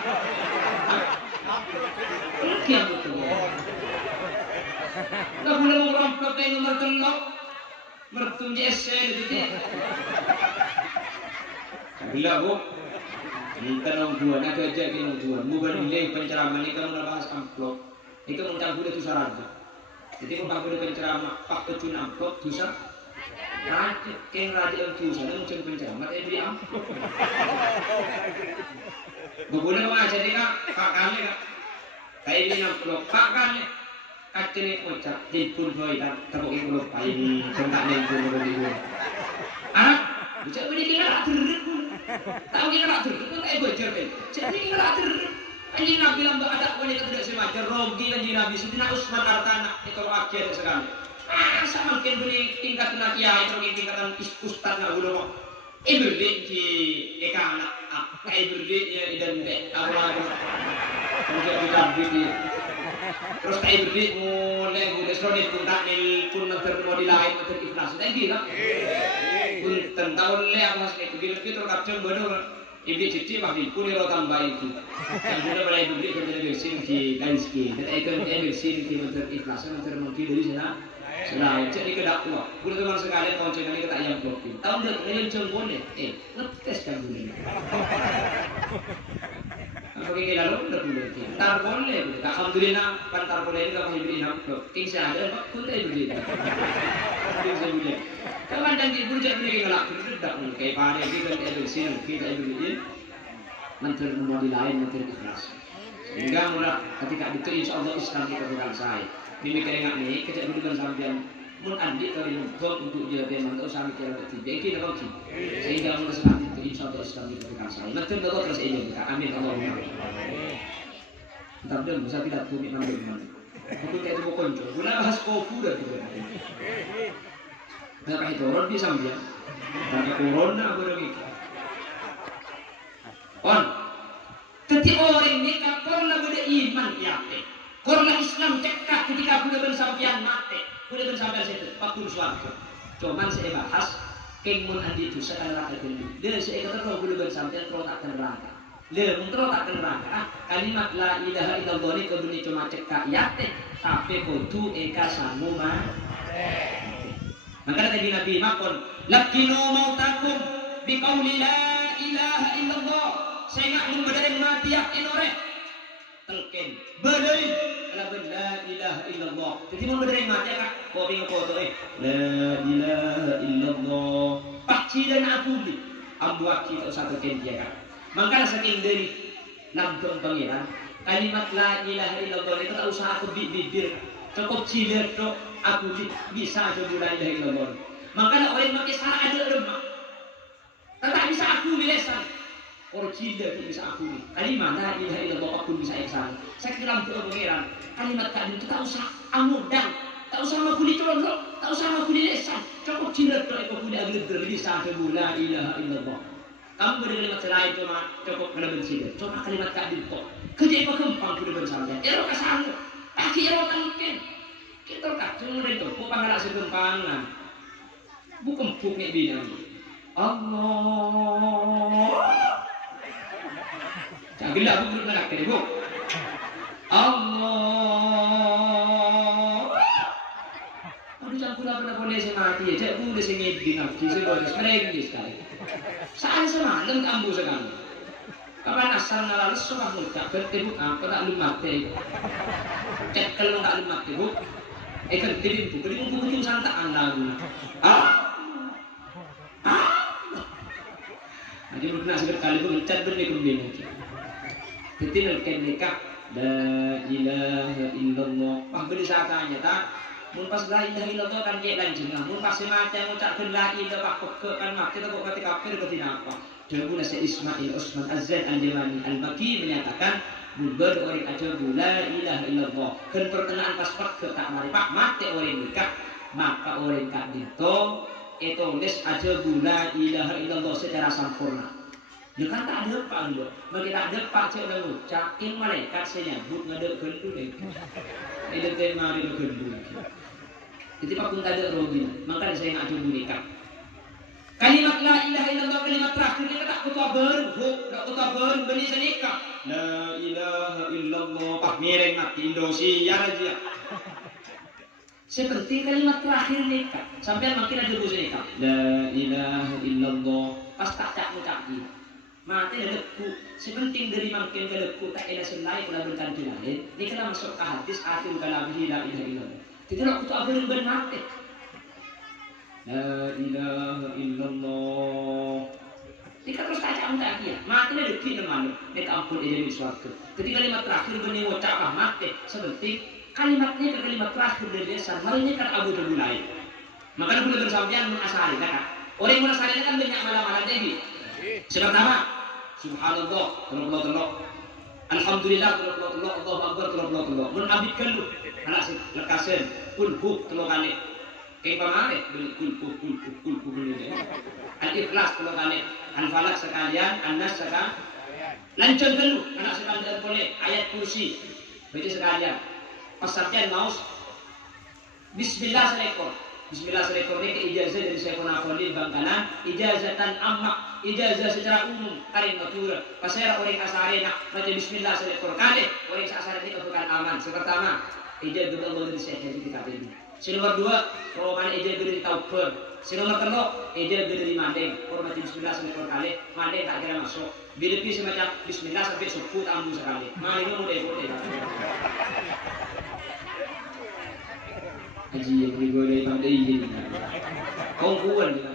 Ini yang betul. Nggak boleh mengamplop kayak nomor telok, mertum JSC gitu. Bila bu, minta nongguan, aku aja ke nongguan. Bukan nilai penceramaan ini kamu bahas amplop. Ini kamu campur itu syarat. Jadi kalau pakai penceramah pak kecun amplop susah. Raja, keng raja yang susah, dan muncul penceramah beri amplop. Boleh mengajar ni kak, pak kami kak. Kayak beri amplop, pak kami. Kacau ni ucap, jemput boy dan tabuk ibu lupa ini, contak ni ibu lupa ibu. Anak, ucap beri kita tak terus pun. Tahu kita tak terus, pun tak bocor kan. Jadi kita tak terus. Anjing Nabi lambak ada wanita tidak semajar rogi anjing Nabi Sidina Usman Artana itu akhir sekali. Sama mungkin beri tingkat kiai atau tingkatan ustad nak gulu. Beri ki eka anak, beri ya idan dek awal. Mungkin kita beri. Terus beri mulai gulu seronit pun tak nil pun nanti mau dilain nanti ikhlas. Dan gila. Pun tentang le apa sih itu kita kapten benar. Ibu cici pasti pun dia tambah itu. Yang sudah mulai beli kerja bersin di Ganski. Kita ikut bersin di menteri ikhlasan menteri menteri dari sana. Sudah jadi kedakwa. Pun teman sekalian konsen kali kita ayam blocking. Tahu dah kalian boleh. Ngetes kan boleh. Apa yang kita lalu dah boleh. Tar boleh. Alhamdulillah pantar boleh ini kalau beli blok. King saya ada pak pun saya beli. King saya beli. Kawan dan ibu jangan beli ngelak tidak kayak pada kita bersin kita beli. Menteri model lain menteri ikhlas. Sehingga mula ketika itu insya Allah Islam kita bukan saya. Mimi keringat ni kejap dulu kan sampai mun andi kali numpuk untuk dia memang tak usah mikir apa tiba kita lagi. Sehingga mula sekarang itu insya Allah Islam kita bukan saya. Menteri Allah terus ini kita amin Allahumma. Tapi dia bisa tidak tuh memang bagaimana. Aku kayak itu bukan jo. Guna bahas kofu dah juga. Kenapa itu orang di sambil? Karena corona aku dah mikir. On, ketika orang ini korna beda iman yape, korna Islam cekak ketika kuda bersampian mate, kuda bersampian itu, pakul suarga. Cuman saya bahas, kengmun andi itu sekarang raka dulu. Dia saya kata kalau kuda bersampian terus tak neraka. Dia terus tak neraka. Kalimat la ilaha illallah ini kebuni cuma cekak yape, tapi kudu eka sanggup mate. Maka tadi Nabi makon, lakinu mautakum biqauli la ilaha illallah. Saya nak memberi mati yakin orang. telken belai ala la ilaha illallah. Jadi mau berdiri mati kak kopi foto la ilaha illallah pakci dan aku ni ambuak kita satu telken dia kak. Maka saking dari lambung pangeran kalimat la ilaha illallah itu tak usah aku bibir cukup cilir tok aku bisa coba la ilaha illallah. Maka orang pakai syarat ada remak tak bisa aku bilesan orang cilir itu bisa aku ni kalimat la ilaha illallah aku bisa eksan. Saya kira lambung pangeran kalimat tadi itu tak usah amudang tak usah aku dicolok tak usah aku dilesan cukup cilir tok aku tidak bisa coba la ilaha illallah. Kamu beri kalimat selain cukup kena bensin. Coba kalimat tak dito. Kerja apa kempang kuda bersama. Ero kasang. Kaki ero tangken. Kita kacung dari tu. Bukan ngalah sekempangan. Bukan puknya bina. Allah. Jangan lah aku nak kena bu. Allah. Aduh jangan pula pernah boleh semati. Cak bu dah sengit bina. Kisah boleh sebenarnya sekali. Saan semalam kambu sekali. Kapan asal ngalalu suka muka bertemu apa tak lumat deh. Cek kalau tak lumat deh bu. Kan tirin bu, tirin bu kucing santak anda guna. Jadi lu kena sekali bu mencat beri kembali. Ketika nikah la ilaha illallah. Wah beri sakanya tak. Mun pas la ilaha illallah kan dia lanjut lah. Mun pas semacam ucapkan la ilaha illallah kan mati tak ketika kafir ketika apa. Dahulu Syekh Ismail Osman Az-Zaid Al-Yamani Al-Maki menyatakan bubar orang aja la ilaha illallah. Kan perkenaan pas ke tak mari pak mati orang nikah maka orang kak dito itu les aja la ilaha illallah secara sempurna. Dia kan tak ada apa anda. Bagi tak ada pak cek udah ngucap in malaikat saya nyambut ngadek gendu deh. Itu tema di gendu. Jadi pak pun tak ada rogi. Maka saya nak coba nikah. Kalimat la ilaha illallah kalimat terakhir ini tak kutua baru, tak kutua baru beli senikah. La ilaha illallah pak mireng mati Indonesia aja. Seperti kalimat terakhir nikah sampai makin ada bos nikah. La ilaha illallah pas tak ucap mati ada leku. Sepenting dari makin ke leku tak ada selai kalau berkan lain. Ini kena masuk ke hadis akhir kalam la ilaha illallah. Tidak kutua baru mati. La ilaha illallah. Jika terus kacau tak dia, mati dia dekik dengan mereka ampun dia di suatu. Ketika kalimat terakhir benih ucapah mati seperti kalimatnya ke kalimat terakhir dari desa. Hari ini kan Abu Dhabi. Maka boleh bersamaan mengasari kan? Orang yang menasari kan banyak malam-malam jadi. Pertama, Subhanallah, Allah. Alhamdulillah, Allah, Allahu Akbar, Allah. Menabitkan lu, anak lekasen, kulhu telokane. Kayak pamare beli kulku beli deh. Al-Ikhlas kalau kali Al-Falaq sekalian, An-Nas sekalian. Lancang dulu anak sekalian boleh ayat kursi. Baca sekalian. Pasarkan maus. Bismillah selekor. Bismillah selekor ini ijazah dari Syekhuna Khalil Bangkalan. Ijazatan amma, ijazah secara umum karin matur. Pasal orang kasari nak baca Bismillah selekor kali. Orang kasari ini bukan aman. Pertama, ijazah Allah dari Syekh di kitab ini. Nomor dua, kalau mana ejek beri tauper. Nomor tiga, ejek beri mandeng. Kalau baca Bismillah semekor kali, mandeng tak kira masuk. Bila pi semacam Bismillah sampai sepuluh ambu sekali. Mandeng mudah. Haji yang beri gue dari pandai ini. Kongkuan juga.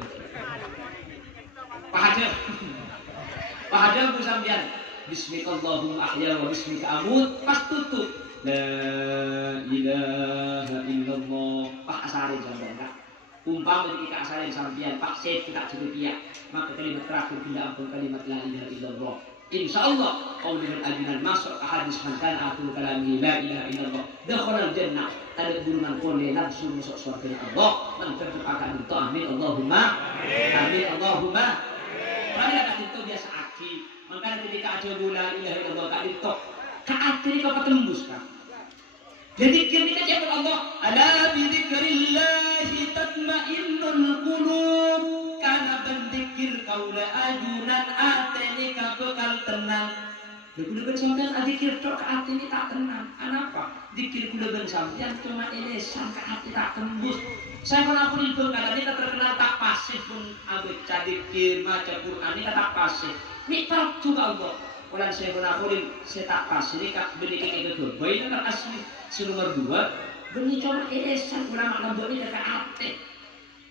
Pahajar bersambian. Bismillahirrahmanirrahim ahya wa bismika amut. Pas tutup. La ilaha illallah. Pak asari jangan tak. Umpama ketika asari sampian Pak Syed kita cerita maka kalimat terakhir bila ampun kalimat la ilaha illallah. Insyaallah kau dengan ajunan masuk ke hadis mantan akhir kalami la ilaha illallah. Dakhala jannah. Tadi gulungan konde langsung masuk surga Allah. Mantap akan itu amin Allahumma. Amin Allahumma. Kami kata itu biasa aki. Maka ketika aja la ilaha illallah tak ditok. Kaakhir kau tembus kan. Jadi kita jawab Allah, ala bidzikrillahi tatmainnul qulub. Karena berzikir kau la ajunan ateni ka bekal tenang. Kula ben sampean adzikir tok ka ati ini tak tenang. Kenapa? Zikir kula ben sampean cuma elesan ka ati tak tembus. Saya pernah pun kita terkenal tak pasif pun abe zikir maca Quran ini tak pasif. Nikmat juga Allah. Ulan saya menakurin saya tak pas ini kak beli kayak gitu. Bayi kan asli si nomor 2 beli cuma esan ulama nambah ini kakak ate.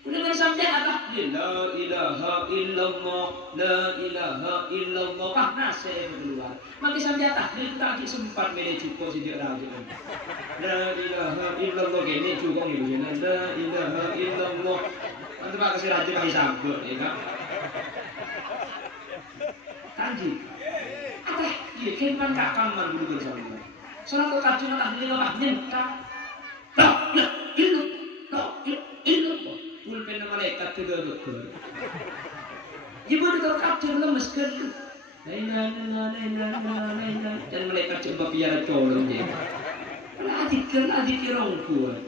Udah kan sampai apa? La ilaha illallah, la ilaha illallah. Nah saya keluar. Mati sampai atas. Dia tak lagi sempat milih cukup si dia raja. La ilaha illallah gini cukup ni begini. La ilaha illallah. Nanti pak kasih raja pakai sabut, ya kan? Kanji. Apa? Iya, kempan kak kamar dulu bersama. Soalnya kau kacau nak beli apa? Nyentang. La ilaha illallah. Pulpen malaikat juga betul. Ibu itu kacau lemes kan? Lain. Dan malaikat coba biar colong je. Adik kirong kuat.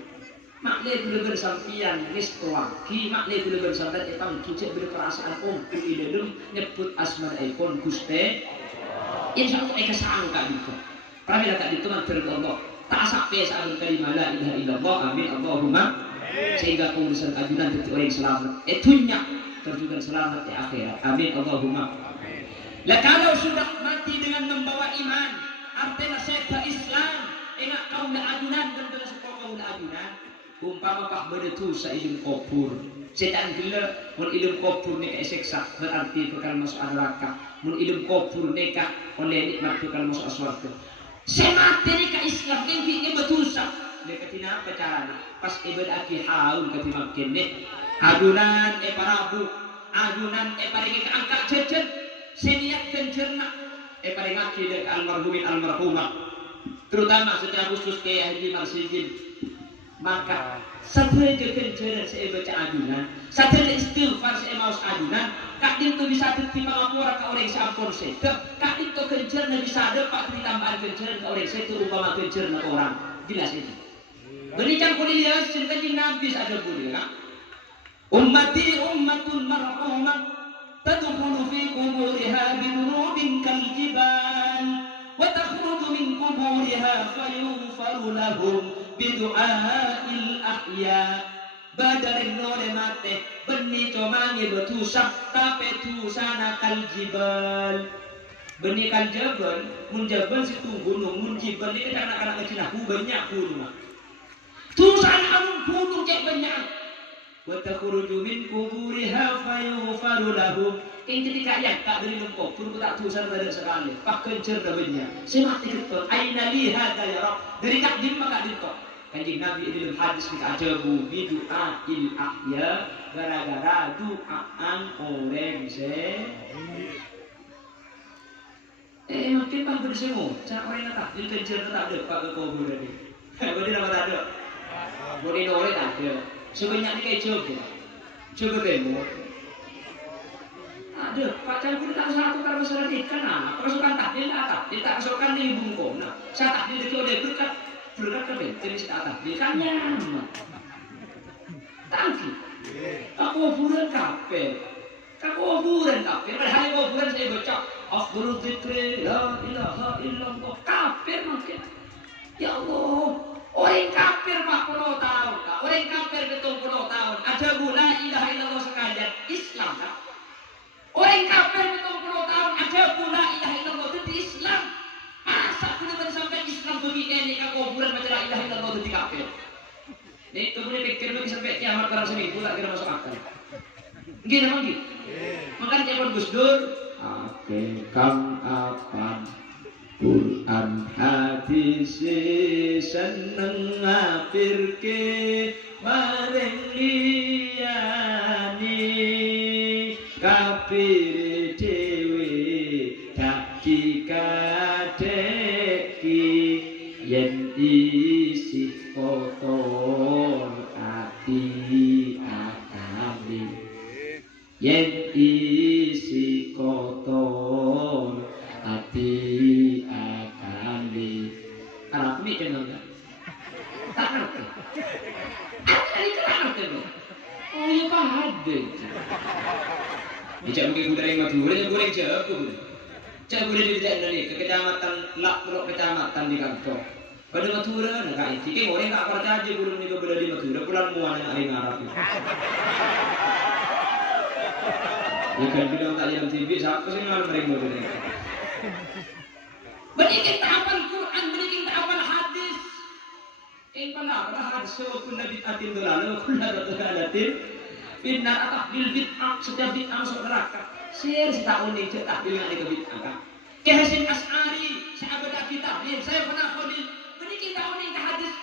Maknanya boleh bersampian lagi. Maknanya boleh bersampian etang kicik berperasaan di dalam nyebut asma ikon Guste. Insya Allah eka sangka gitu. Pramila tak itu mantir Allah. Tak sampai saat kalimah la ilaha illallah. Amin Allahumma. Sehingga pengurusan ajudan itu orang selamat. Itunya terjugan selamat di akhirat. Amin Allahumma. Lah kalau sudah mati dengan membawa iman, artinya saya ke Islam, ingat kaum ajudan dan dengan sepuluh kaum ajudan. Umpama pak beretu sa ilmu kubur. Setan gila mun ilmu kubur ni keseksa berarti bakal masuk neraka. Mun ilmu kubur neka oleh nikmat bakal masuk surga. Saya mati ni ke Islam ini betul sa. Lekatina apa caranya? Pas ibadah aki haul kati makin ni. Adunan parabu, adunan paring keangkat cecet, seniat kencerna, paring aki dek almarhumin almarhumah. Terutama setiap khusus ke Haji Marsidin. Maka setelah kenceran saya baca adunan, setelah istighfar saya mau adunan, kak itu bisa tertimpa lapor ke orang sampun saya. Kak itu kenceran bisa ada pak ditambahan kenceran ke orang saya itu umpama kenceran ke orang. Jelas itu. Berikan kuliah sinten Nabi ada kuliah. Ummati ummatun marhumah tadkhulu fi quburiha bi dhunubin kal jibal wa takhruju min quburiha fayughfaru lahum bi du'ail ahya. Badarin nore mate beni comangi betusak tape tusana kal jibal. Beni kal jabal mun jabal situ gunung mun jibal ini anak-anak kecil banyak gunung. Tusan amun gunung cek banyak. Wa takhruju min quburiha fayughfaru lahum. Ing ketika yang tak beri mengkufur tak tusan pada sekali. Pak kencer dah banyak. Semati keton aina li hada ya Rabb. Dari kak dim maka ditok. Kanjeng Nabi ini dalam hadis kita ajabu bi du'ail ahya gara-gara doaan orang makin bang bersemu. Cara orang tak di kencer tak ada pak ke kubur tadi. Boleh nama tak ada. Boleh nore tak ada. Sebanyak ni kayak coba demo. Ada. Pak Cangkul tak satu karena masalah ikan. Pasukan takdir tak. Dia tak pasukan di bungkong. Saya takdir itu ada berkat ke jenis takdir kan nyaman. Tangki. Aku kuburan kafe. Padahal kuburan saya baca. Afdhul dzikri la ilaha illallah. Kafir mungkin. Ya Allah. Orang kafir 40 tahun, orang kafir 70 tahun, ada la ilaha illallah sekalian Islam tak? Orang kafir 70 tahun, ada la ilaha illallah itu Islam. Masa kita sampai Islam begini ni kuburan baca la ilaha illallah itu kafir. Ni kemudian pikir bagi sampai kiamat barang seminggu tak kira masuk akal. Gini memang gitu. Makanya jangan Gus Dur. Oke, kam apan Quran hadis seneng ngapirke maring liyane kafir dhewe dak dikadeki yen isi kotor ati akali yen isi kotor ati akali. Karena aku mikir enggak? Tak ngerti. Ini kan ngerti loh. Oh iya Pak ada. Dijak mungkin budaya yang Madura, yang goreng jago. Cak boleh dijak dari ke kecamatan Lak Pelok kecamatan di kantor. Pada Madura, nak itu. Kayak orang tak percaya aja burung ni berada di Madura. Pulang muan yang ada Arab. Ya kan bilang tak jam TV, siapa sih ngalim mereka Madura? Berikin tahapan Quran, berikin tahapan hadis. Yang pernah hadis kullu bid'atin dhalalah wa kullu dhalalatin finnar. Tahlil bid'ah, setiap bid'ah masuk neraka. Share si tahun ini tahlil dengan bid'ah. Hasyim Asy'ari, sahabat kita, saya pernah khalil. Berikin tahun ini hadis.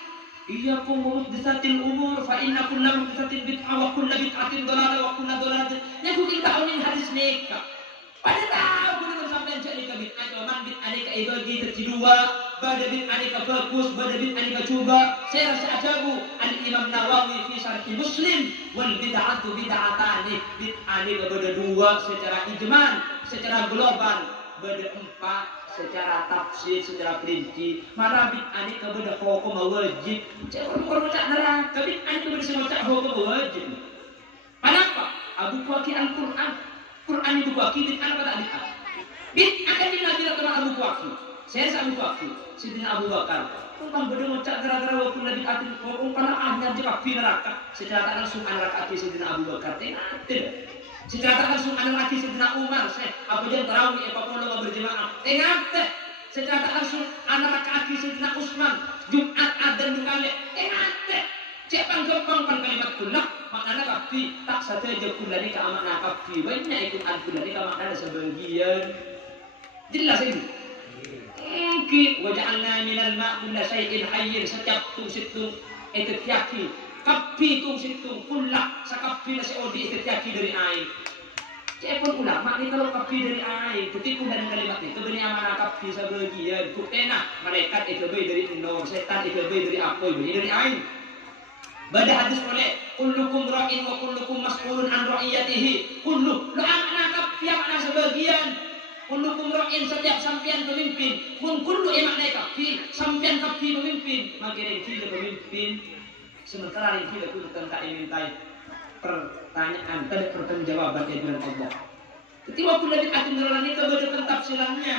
Iyyakum muhdatsatil umur fa inna kulla muhdatsatin bid'ah wa kullu bid'atin dhalalah wa kullu dhalalatin. Ya ku kita tahun ini hadis nikah. Pada tahu kudu sampai jadi ke bid'ah, cuman bid'ah ini kaibagi tercidua, pada bid'ah ini fokus, pada bid'ah ini coba. Saya rasa ajabu Al-Imam Nawawi fi Syarh Muslim wal bid'atu bid'atani. Bid'ah ini berbeda dua secara ijman, secara global, berbeda empat secara tafsir, secara perinci. Mana bid'ah ini berbeda hukum wajib. Jangan macam neraka, bid'ah ini berbeda semacam hukum wajib. Kenapa? Abu Qati Al-Quran. Quran itu Qati bid'ah apa tak bid'ah? Bid'ah kan bila teman Abu Qati. Saya Abu Qati, Sidina Abu Bakar. Tentang beda macam gara-gara waktu Nabi Atin hukum pada ahnya jawab di neraka. Secara tak langsung anak hati Sidina Abu Bakar. Tidak. Secara tak langsung anak hati Sidina Umar. Apa yang terawih apa pun berjemaah. Tidak. Secara tak langsung anak hati Sidina Utsman. Jumat adzan dua kali. Tidak. Cekang gampang kalimat kullah. Maknanya kafi tak saja kulani ke makna kafi banyak ikut kulani ke makna sebagian jelas ini. Mungkin waja'alna minal ma' kulla syai'in hayyin, setiap tung situng itu tiaki kafi tung situng kullah sakafi na seodi itu tiaki dari air. Cepon ulama ni kalau kafi dari air ketika dari kalimat itu benih makna kafi sebagian kutena malaikat itu dari nur, setan itu dari apa ini dari air. Pada hadis oleh kullukum ra'in wa kullukum mas'ulun an ra'iyatihi. Kullu lu anak kafi makna sebagian. Kullukum ra'in setiap sampian pemimpin. Mun kullu makna kafi sampian kafi pemimpin. Makin tidak pemimpin. Sementara yang tidak kudu tak dimintai pertanyaan tadi pertanggungjawaban dari Allah. Ketika aku lebih atin dalam ini kepada pentafsirannya.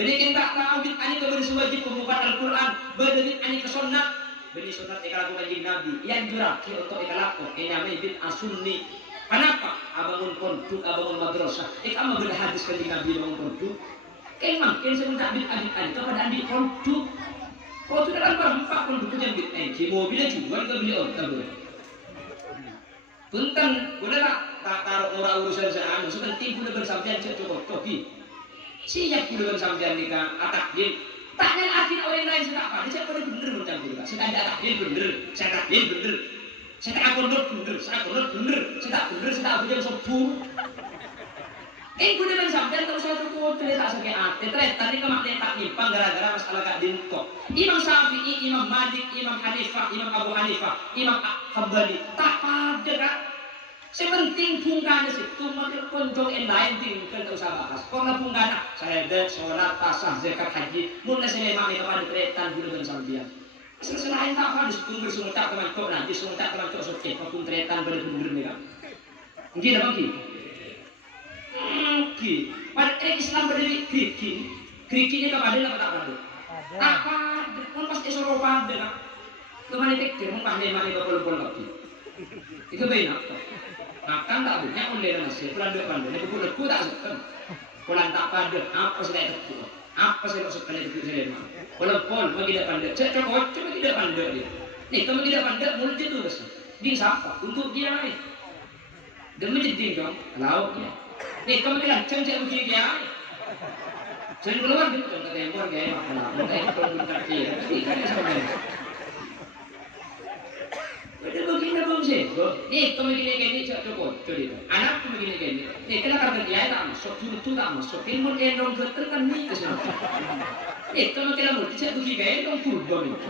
Berikan tak tahu bid'ah ini kepada wajib pembukaan Al-Quran. Berikan ini ke sunnah. Beni sunat ikalaku kanjeng Nabi yang juraki untuk ikalaku ini namanya bid'ah sunni. Kenapa? Abangun pondok, abangun madrasah. Kamu berhadis kanjeng Nabi bangun pondok. Kemang, sebentar bid'ah itu pada andi pondok. Kau sudah kan berempat pondok yang bid'ah. Mobilnya juga juga beli otak. Punten, boleh tak taruh orang urusan seanu. Sepenting boleh bersampian cukup topi. Siap boleh bersampian nikah ataknya. Tanya akhir orang lain saya apa? Saya boleh bener macam itu. Saya ada akhir bener, saya akhir bener, saya tak bener, saya bener, saya tak bener, saya tak bener sempur. Boleh sampai terus satu kota tak sakit hati. Terus tadi kemaknaan tak nyimpang gara-gara masalah kak dintok. Imam Syafi'i, Imam Malik, Imam Hanifah, Imam Abu Hanifah, Imam Hambali tak pada kan? Sepenting pungkana situ makin konjong yang lain tinggal tak usah bahas. Karena pungkana syahadat, sholat, tasah, zakat, haji, mula saya memang kepada tretan guna bersambian. Selain tak apa disebut bersumber tak teman kau nanti sumber tak teman kau sokek apapun tretan pada bener mereka. Mungkin apa mungkin? Mungkin. Pada Islam berdiri kriki ini kepada apa tak pada? Tak pada. Kan pasti suruh pada kan? Kemana tektir? Mumpah memang itu pol lagi. Itu benar. Makan tak punya oleh nasi, pulang dua pandai, ni pun aku tak suka. Pulang tak pada, apa saya tak suka, apa saya tak suka ni tu saya mah. Pulang pol, bagi dia pandai, cek cakap, cuma tidak pandai dia. Ni kalau tidak pandai, mulut itu bersih. Dia siapa? Untuk dia ni. Demi jadi dong, lauknya. Ni kalau kita cek begini dia. Saya keluar gitu, contoh tempor gaya makanan, mungkin kalau kita kira, ikan sebenarnya. Itu begini bang sih, nih kamu gini cukup, itu. Anak kamu gini, nih kita kan dia tak masuk, itu tak masuk, ilmu endong betul kan nih kesana. Nih kamu kita mau cek begini endong kurban itu.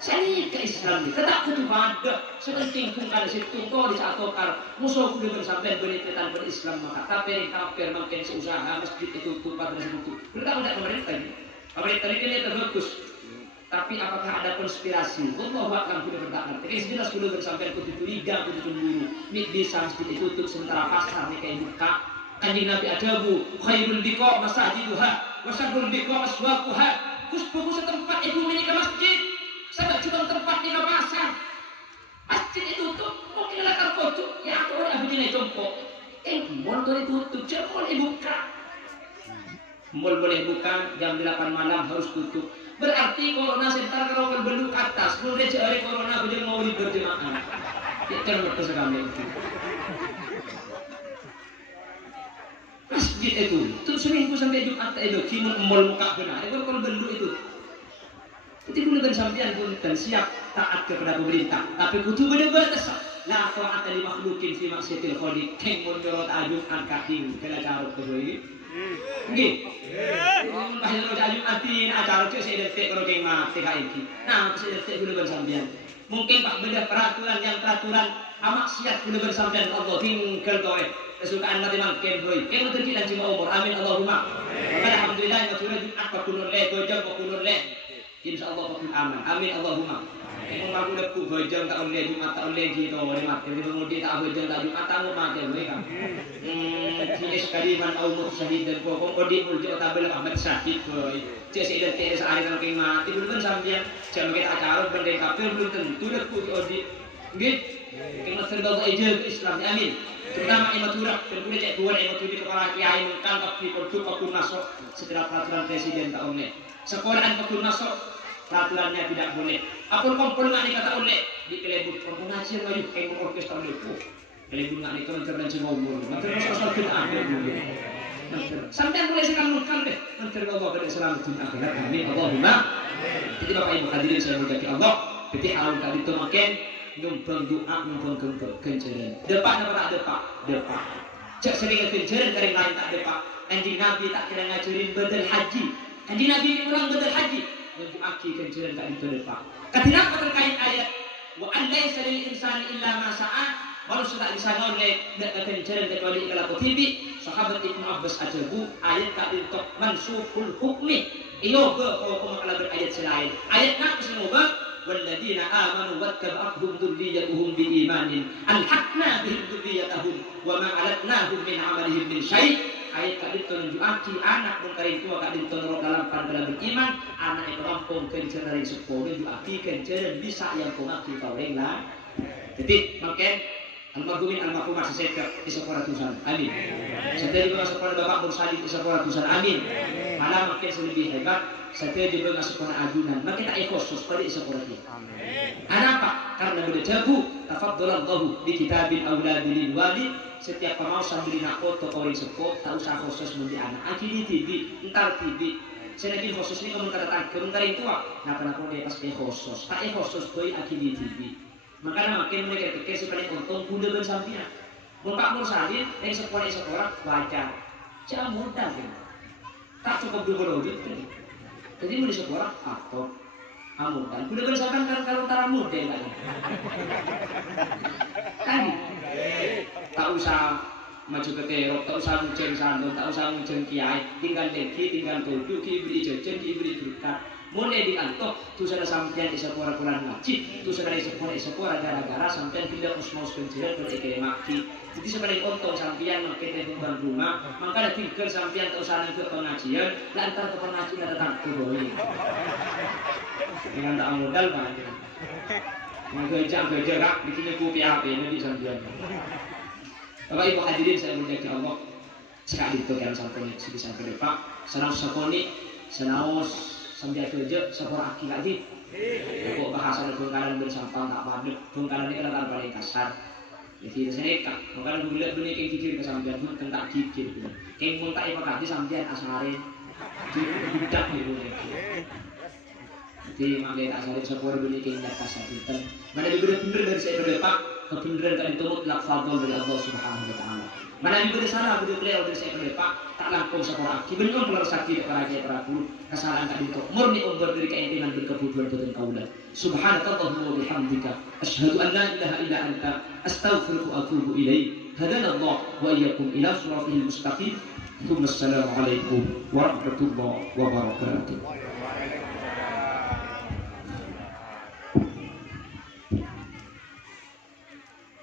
Saya ke Islam ni, tetap kudu pada sepenting pungkan situ kau di satu kar musuh kudu bersampai beritetan berislam maka kafir makin seusaha masjid itu tutup pada situ. Berita udah pemerintah ini terbagus. Tapi apakah ada konspirasi? Allah akan kudu bertakar. Tapi jelas kudu bersampai kudu curiga, kudu cemburu. Mik bisa masjid ditutup sementara pasar ni kayak buka. Kanjeng Nabi ajabu, khairul biqa masajiduha, wa syarrul biqa aswaquha. Kus setempat ibu menikah masjid. Saya cuma tempat di pasar. Masjid ditutup, mungkin lakar kocok. Ya aku orang begini jompo. Motor ditutup, jempol dibuka. Mall boleh buka jam 8 malam harus tutup. Berarti corona sebentar kalau berbeluk atas, boleh cari corona boleh mau berjemaah. Ya terlalu sekali itu. Masjid itu, seminggu sampai Jumat itu, kini mall buka benar. Itu kalau beluk itu. Itu boleh sampean pun dan siap taat kepada pemerintah, tapi kudu benar-benar tesap. La ta'ata li makhlukin fi maksiatil khaliq. Keng menurut ajung angkating kena carut kedua ini. Nggih. Bahaya lo ajung atin acara cek saya detik kalau keng mati kayak ini. Nah, saya detik boleh bersambian. Mungkin Pak beda peraturan yang peraturan maksiat boleh bersambian Allah tinggal kowe. Kesukaan mati mangken boy. Keng mesti lan cuma umur. Amin Allahumma. Alhamdulillah maturah Jumat pakulur le gojong pakulur le. Insyaallah pakul aman. Amin Allahumma. Kung aku lepu bojong tak oleh Jumat tak oleh gitu oleh mati di mengudi tak bojong tak Jumat tak mau mati mereka. Sini sekali man umur syahid dan kong odi muljo tak boleh amat syahid boy. Cek saya detik sehari kalau keng mati belum kan sambil jam kita acara berdeng kafir belum tentu lepu odi. Git. Keng masih bawa aja Islam amin. Terutama imaturah dan boleh cek tuan imaturah kepala kiai mengangkat di kontur pakun masuk setelah peraturan presiden tak oleh. Sekolahan pakun masuk peraturannya tidak boleh. Apun kompon nggak dikata oleh di kelebut pengajian lagi kayak orkestra lepo. Kelebut nggak dikata dan cuma umur. Menteri sosial kita ada dulu. Sampai mulai sekarang deh. Menteri Allah pada selamat dunia akhirat. Amin Allahumma. Jadi bapak ibu hadirin saya berkati Allah. Jadi harum tadi itu makin numpang doa numpang kenceran. Depan apa tak depak. Cek sering kenceran kering lain tak depak. Anjing Nabi tak kira ngajarin badal haji. Anjing Nabi ulang badal haji. Untuk aki kenceran tak itu depak. Kenapa terkait ayat wa an laysa lil insani illa ma sa'a baru sudah disana oleh kenceran kecuali kalau kutibi sahabat Ibnu Abbas ajabu ayat tak ditok mansukul hukmi iyo ke kalau ayat selain ayat nak semoga walladzina amanu wattaba'athum dzurriyyatuhum biimanin alhaqna bihim dzurriyyatahum wa ma alatnahum min amalihim min syai' ayat kadin tunjuaki anak mengkarin tua kadin tunjuk dalam pandangan beriman anak yang rampung kenceran sepuluh tunjuaki kenceran bisa yang kumaki kau rela jadi makin almarhumin almarhumah sesekar di sekolah tusan amin setelah juga sekolah bapak bersalib di sekolah tusan amin malah makin lebih hebat setelah juga sekolah ajunan makin tak khusus pada sekolah ini kenapa? Karena sudah jago tafaddalallahu bi kitabil auladi lil walid setiap pemau sambil nak foto kori sepot tak usah khusus menjadi anak akhirnya TV entar TV senakin khusus ini kamu katakan kamu itu nah kenapa dia pas khusus tak khusus boy akhirnya TV makanya makin mereka pikir sebagai untung kuda bersampingan Bapak Mursalin yang sekolah wajar jangan mudah tak cukup dulu jadi mau di sekolah atau amudan kuda bersampingan kan kalau tara muda kan tak usah maju ke terok, tak usah ngucen santun, tak usah ngucen kiai, tinggal dengki, tinggal tujuh, kibri jajan, kibri berkat. Mulai diantok, tu sudah sampean di sekolah Quran ngaji, tu sudah di sekolah gara-gara sampean tidak usmos kencilan berikir maki. Jadi sebenarnya untung sampean makin telepon rumah, maka ada tinggal sampean tak usah ikut pengajian, lantar ke pengajian datang ke bawah. Dengan tak modal kan? Mengejar kak, bikinnya kopi api nanti sampean. Bapak ibu hadirin saya muliakan Allah sekali itu kan sampai sebisa ke depan senaus sakoni senaus sambil kerja sepor aki lagi kok bahasa bengkalan bersampah tak padu bengkalan ini kan paling kasar jadi saya kak bengkalan dulu dunia kayak kikir kesampian pun tentang kikir kayak muntah ibu kaki sampian asarin budak gitu jadi makin asarin sepor dunia kayak kasar itu mana bener-bener dari saya ke depan kebenaran kali itu mutlak fadl dari Allah Subhanahu wa taala. Mana diberi salah beri beliau dari saya berdepak tak langsung sekolah. Kibenyong keluar sakit para raja para guru kesalahan kali itu murni umur dari keinginan berkebutuhan betul kaulah. Subhanakallahumma wa bihamdika asyhadu an la ilaha illa anta astaghfiruka wa atubu ilaik. Hadana Allah wa iyyakum ila siratal mustaqim. Assalamualaikum warahmatullahi wabarakatuh.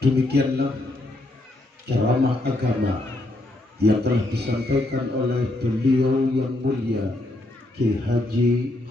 Demikianlah ceramah agama yang telah disampaikan oleh beliau yang mulia Ki Haji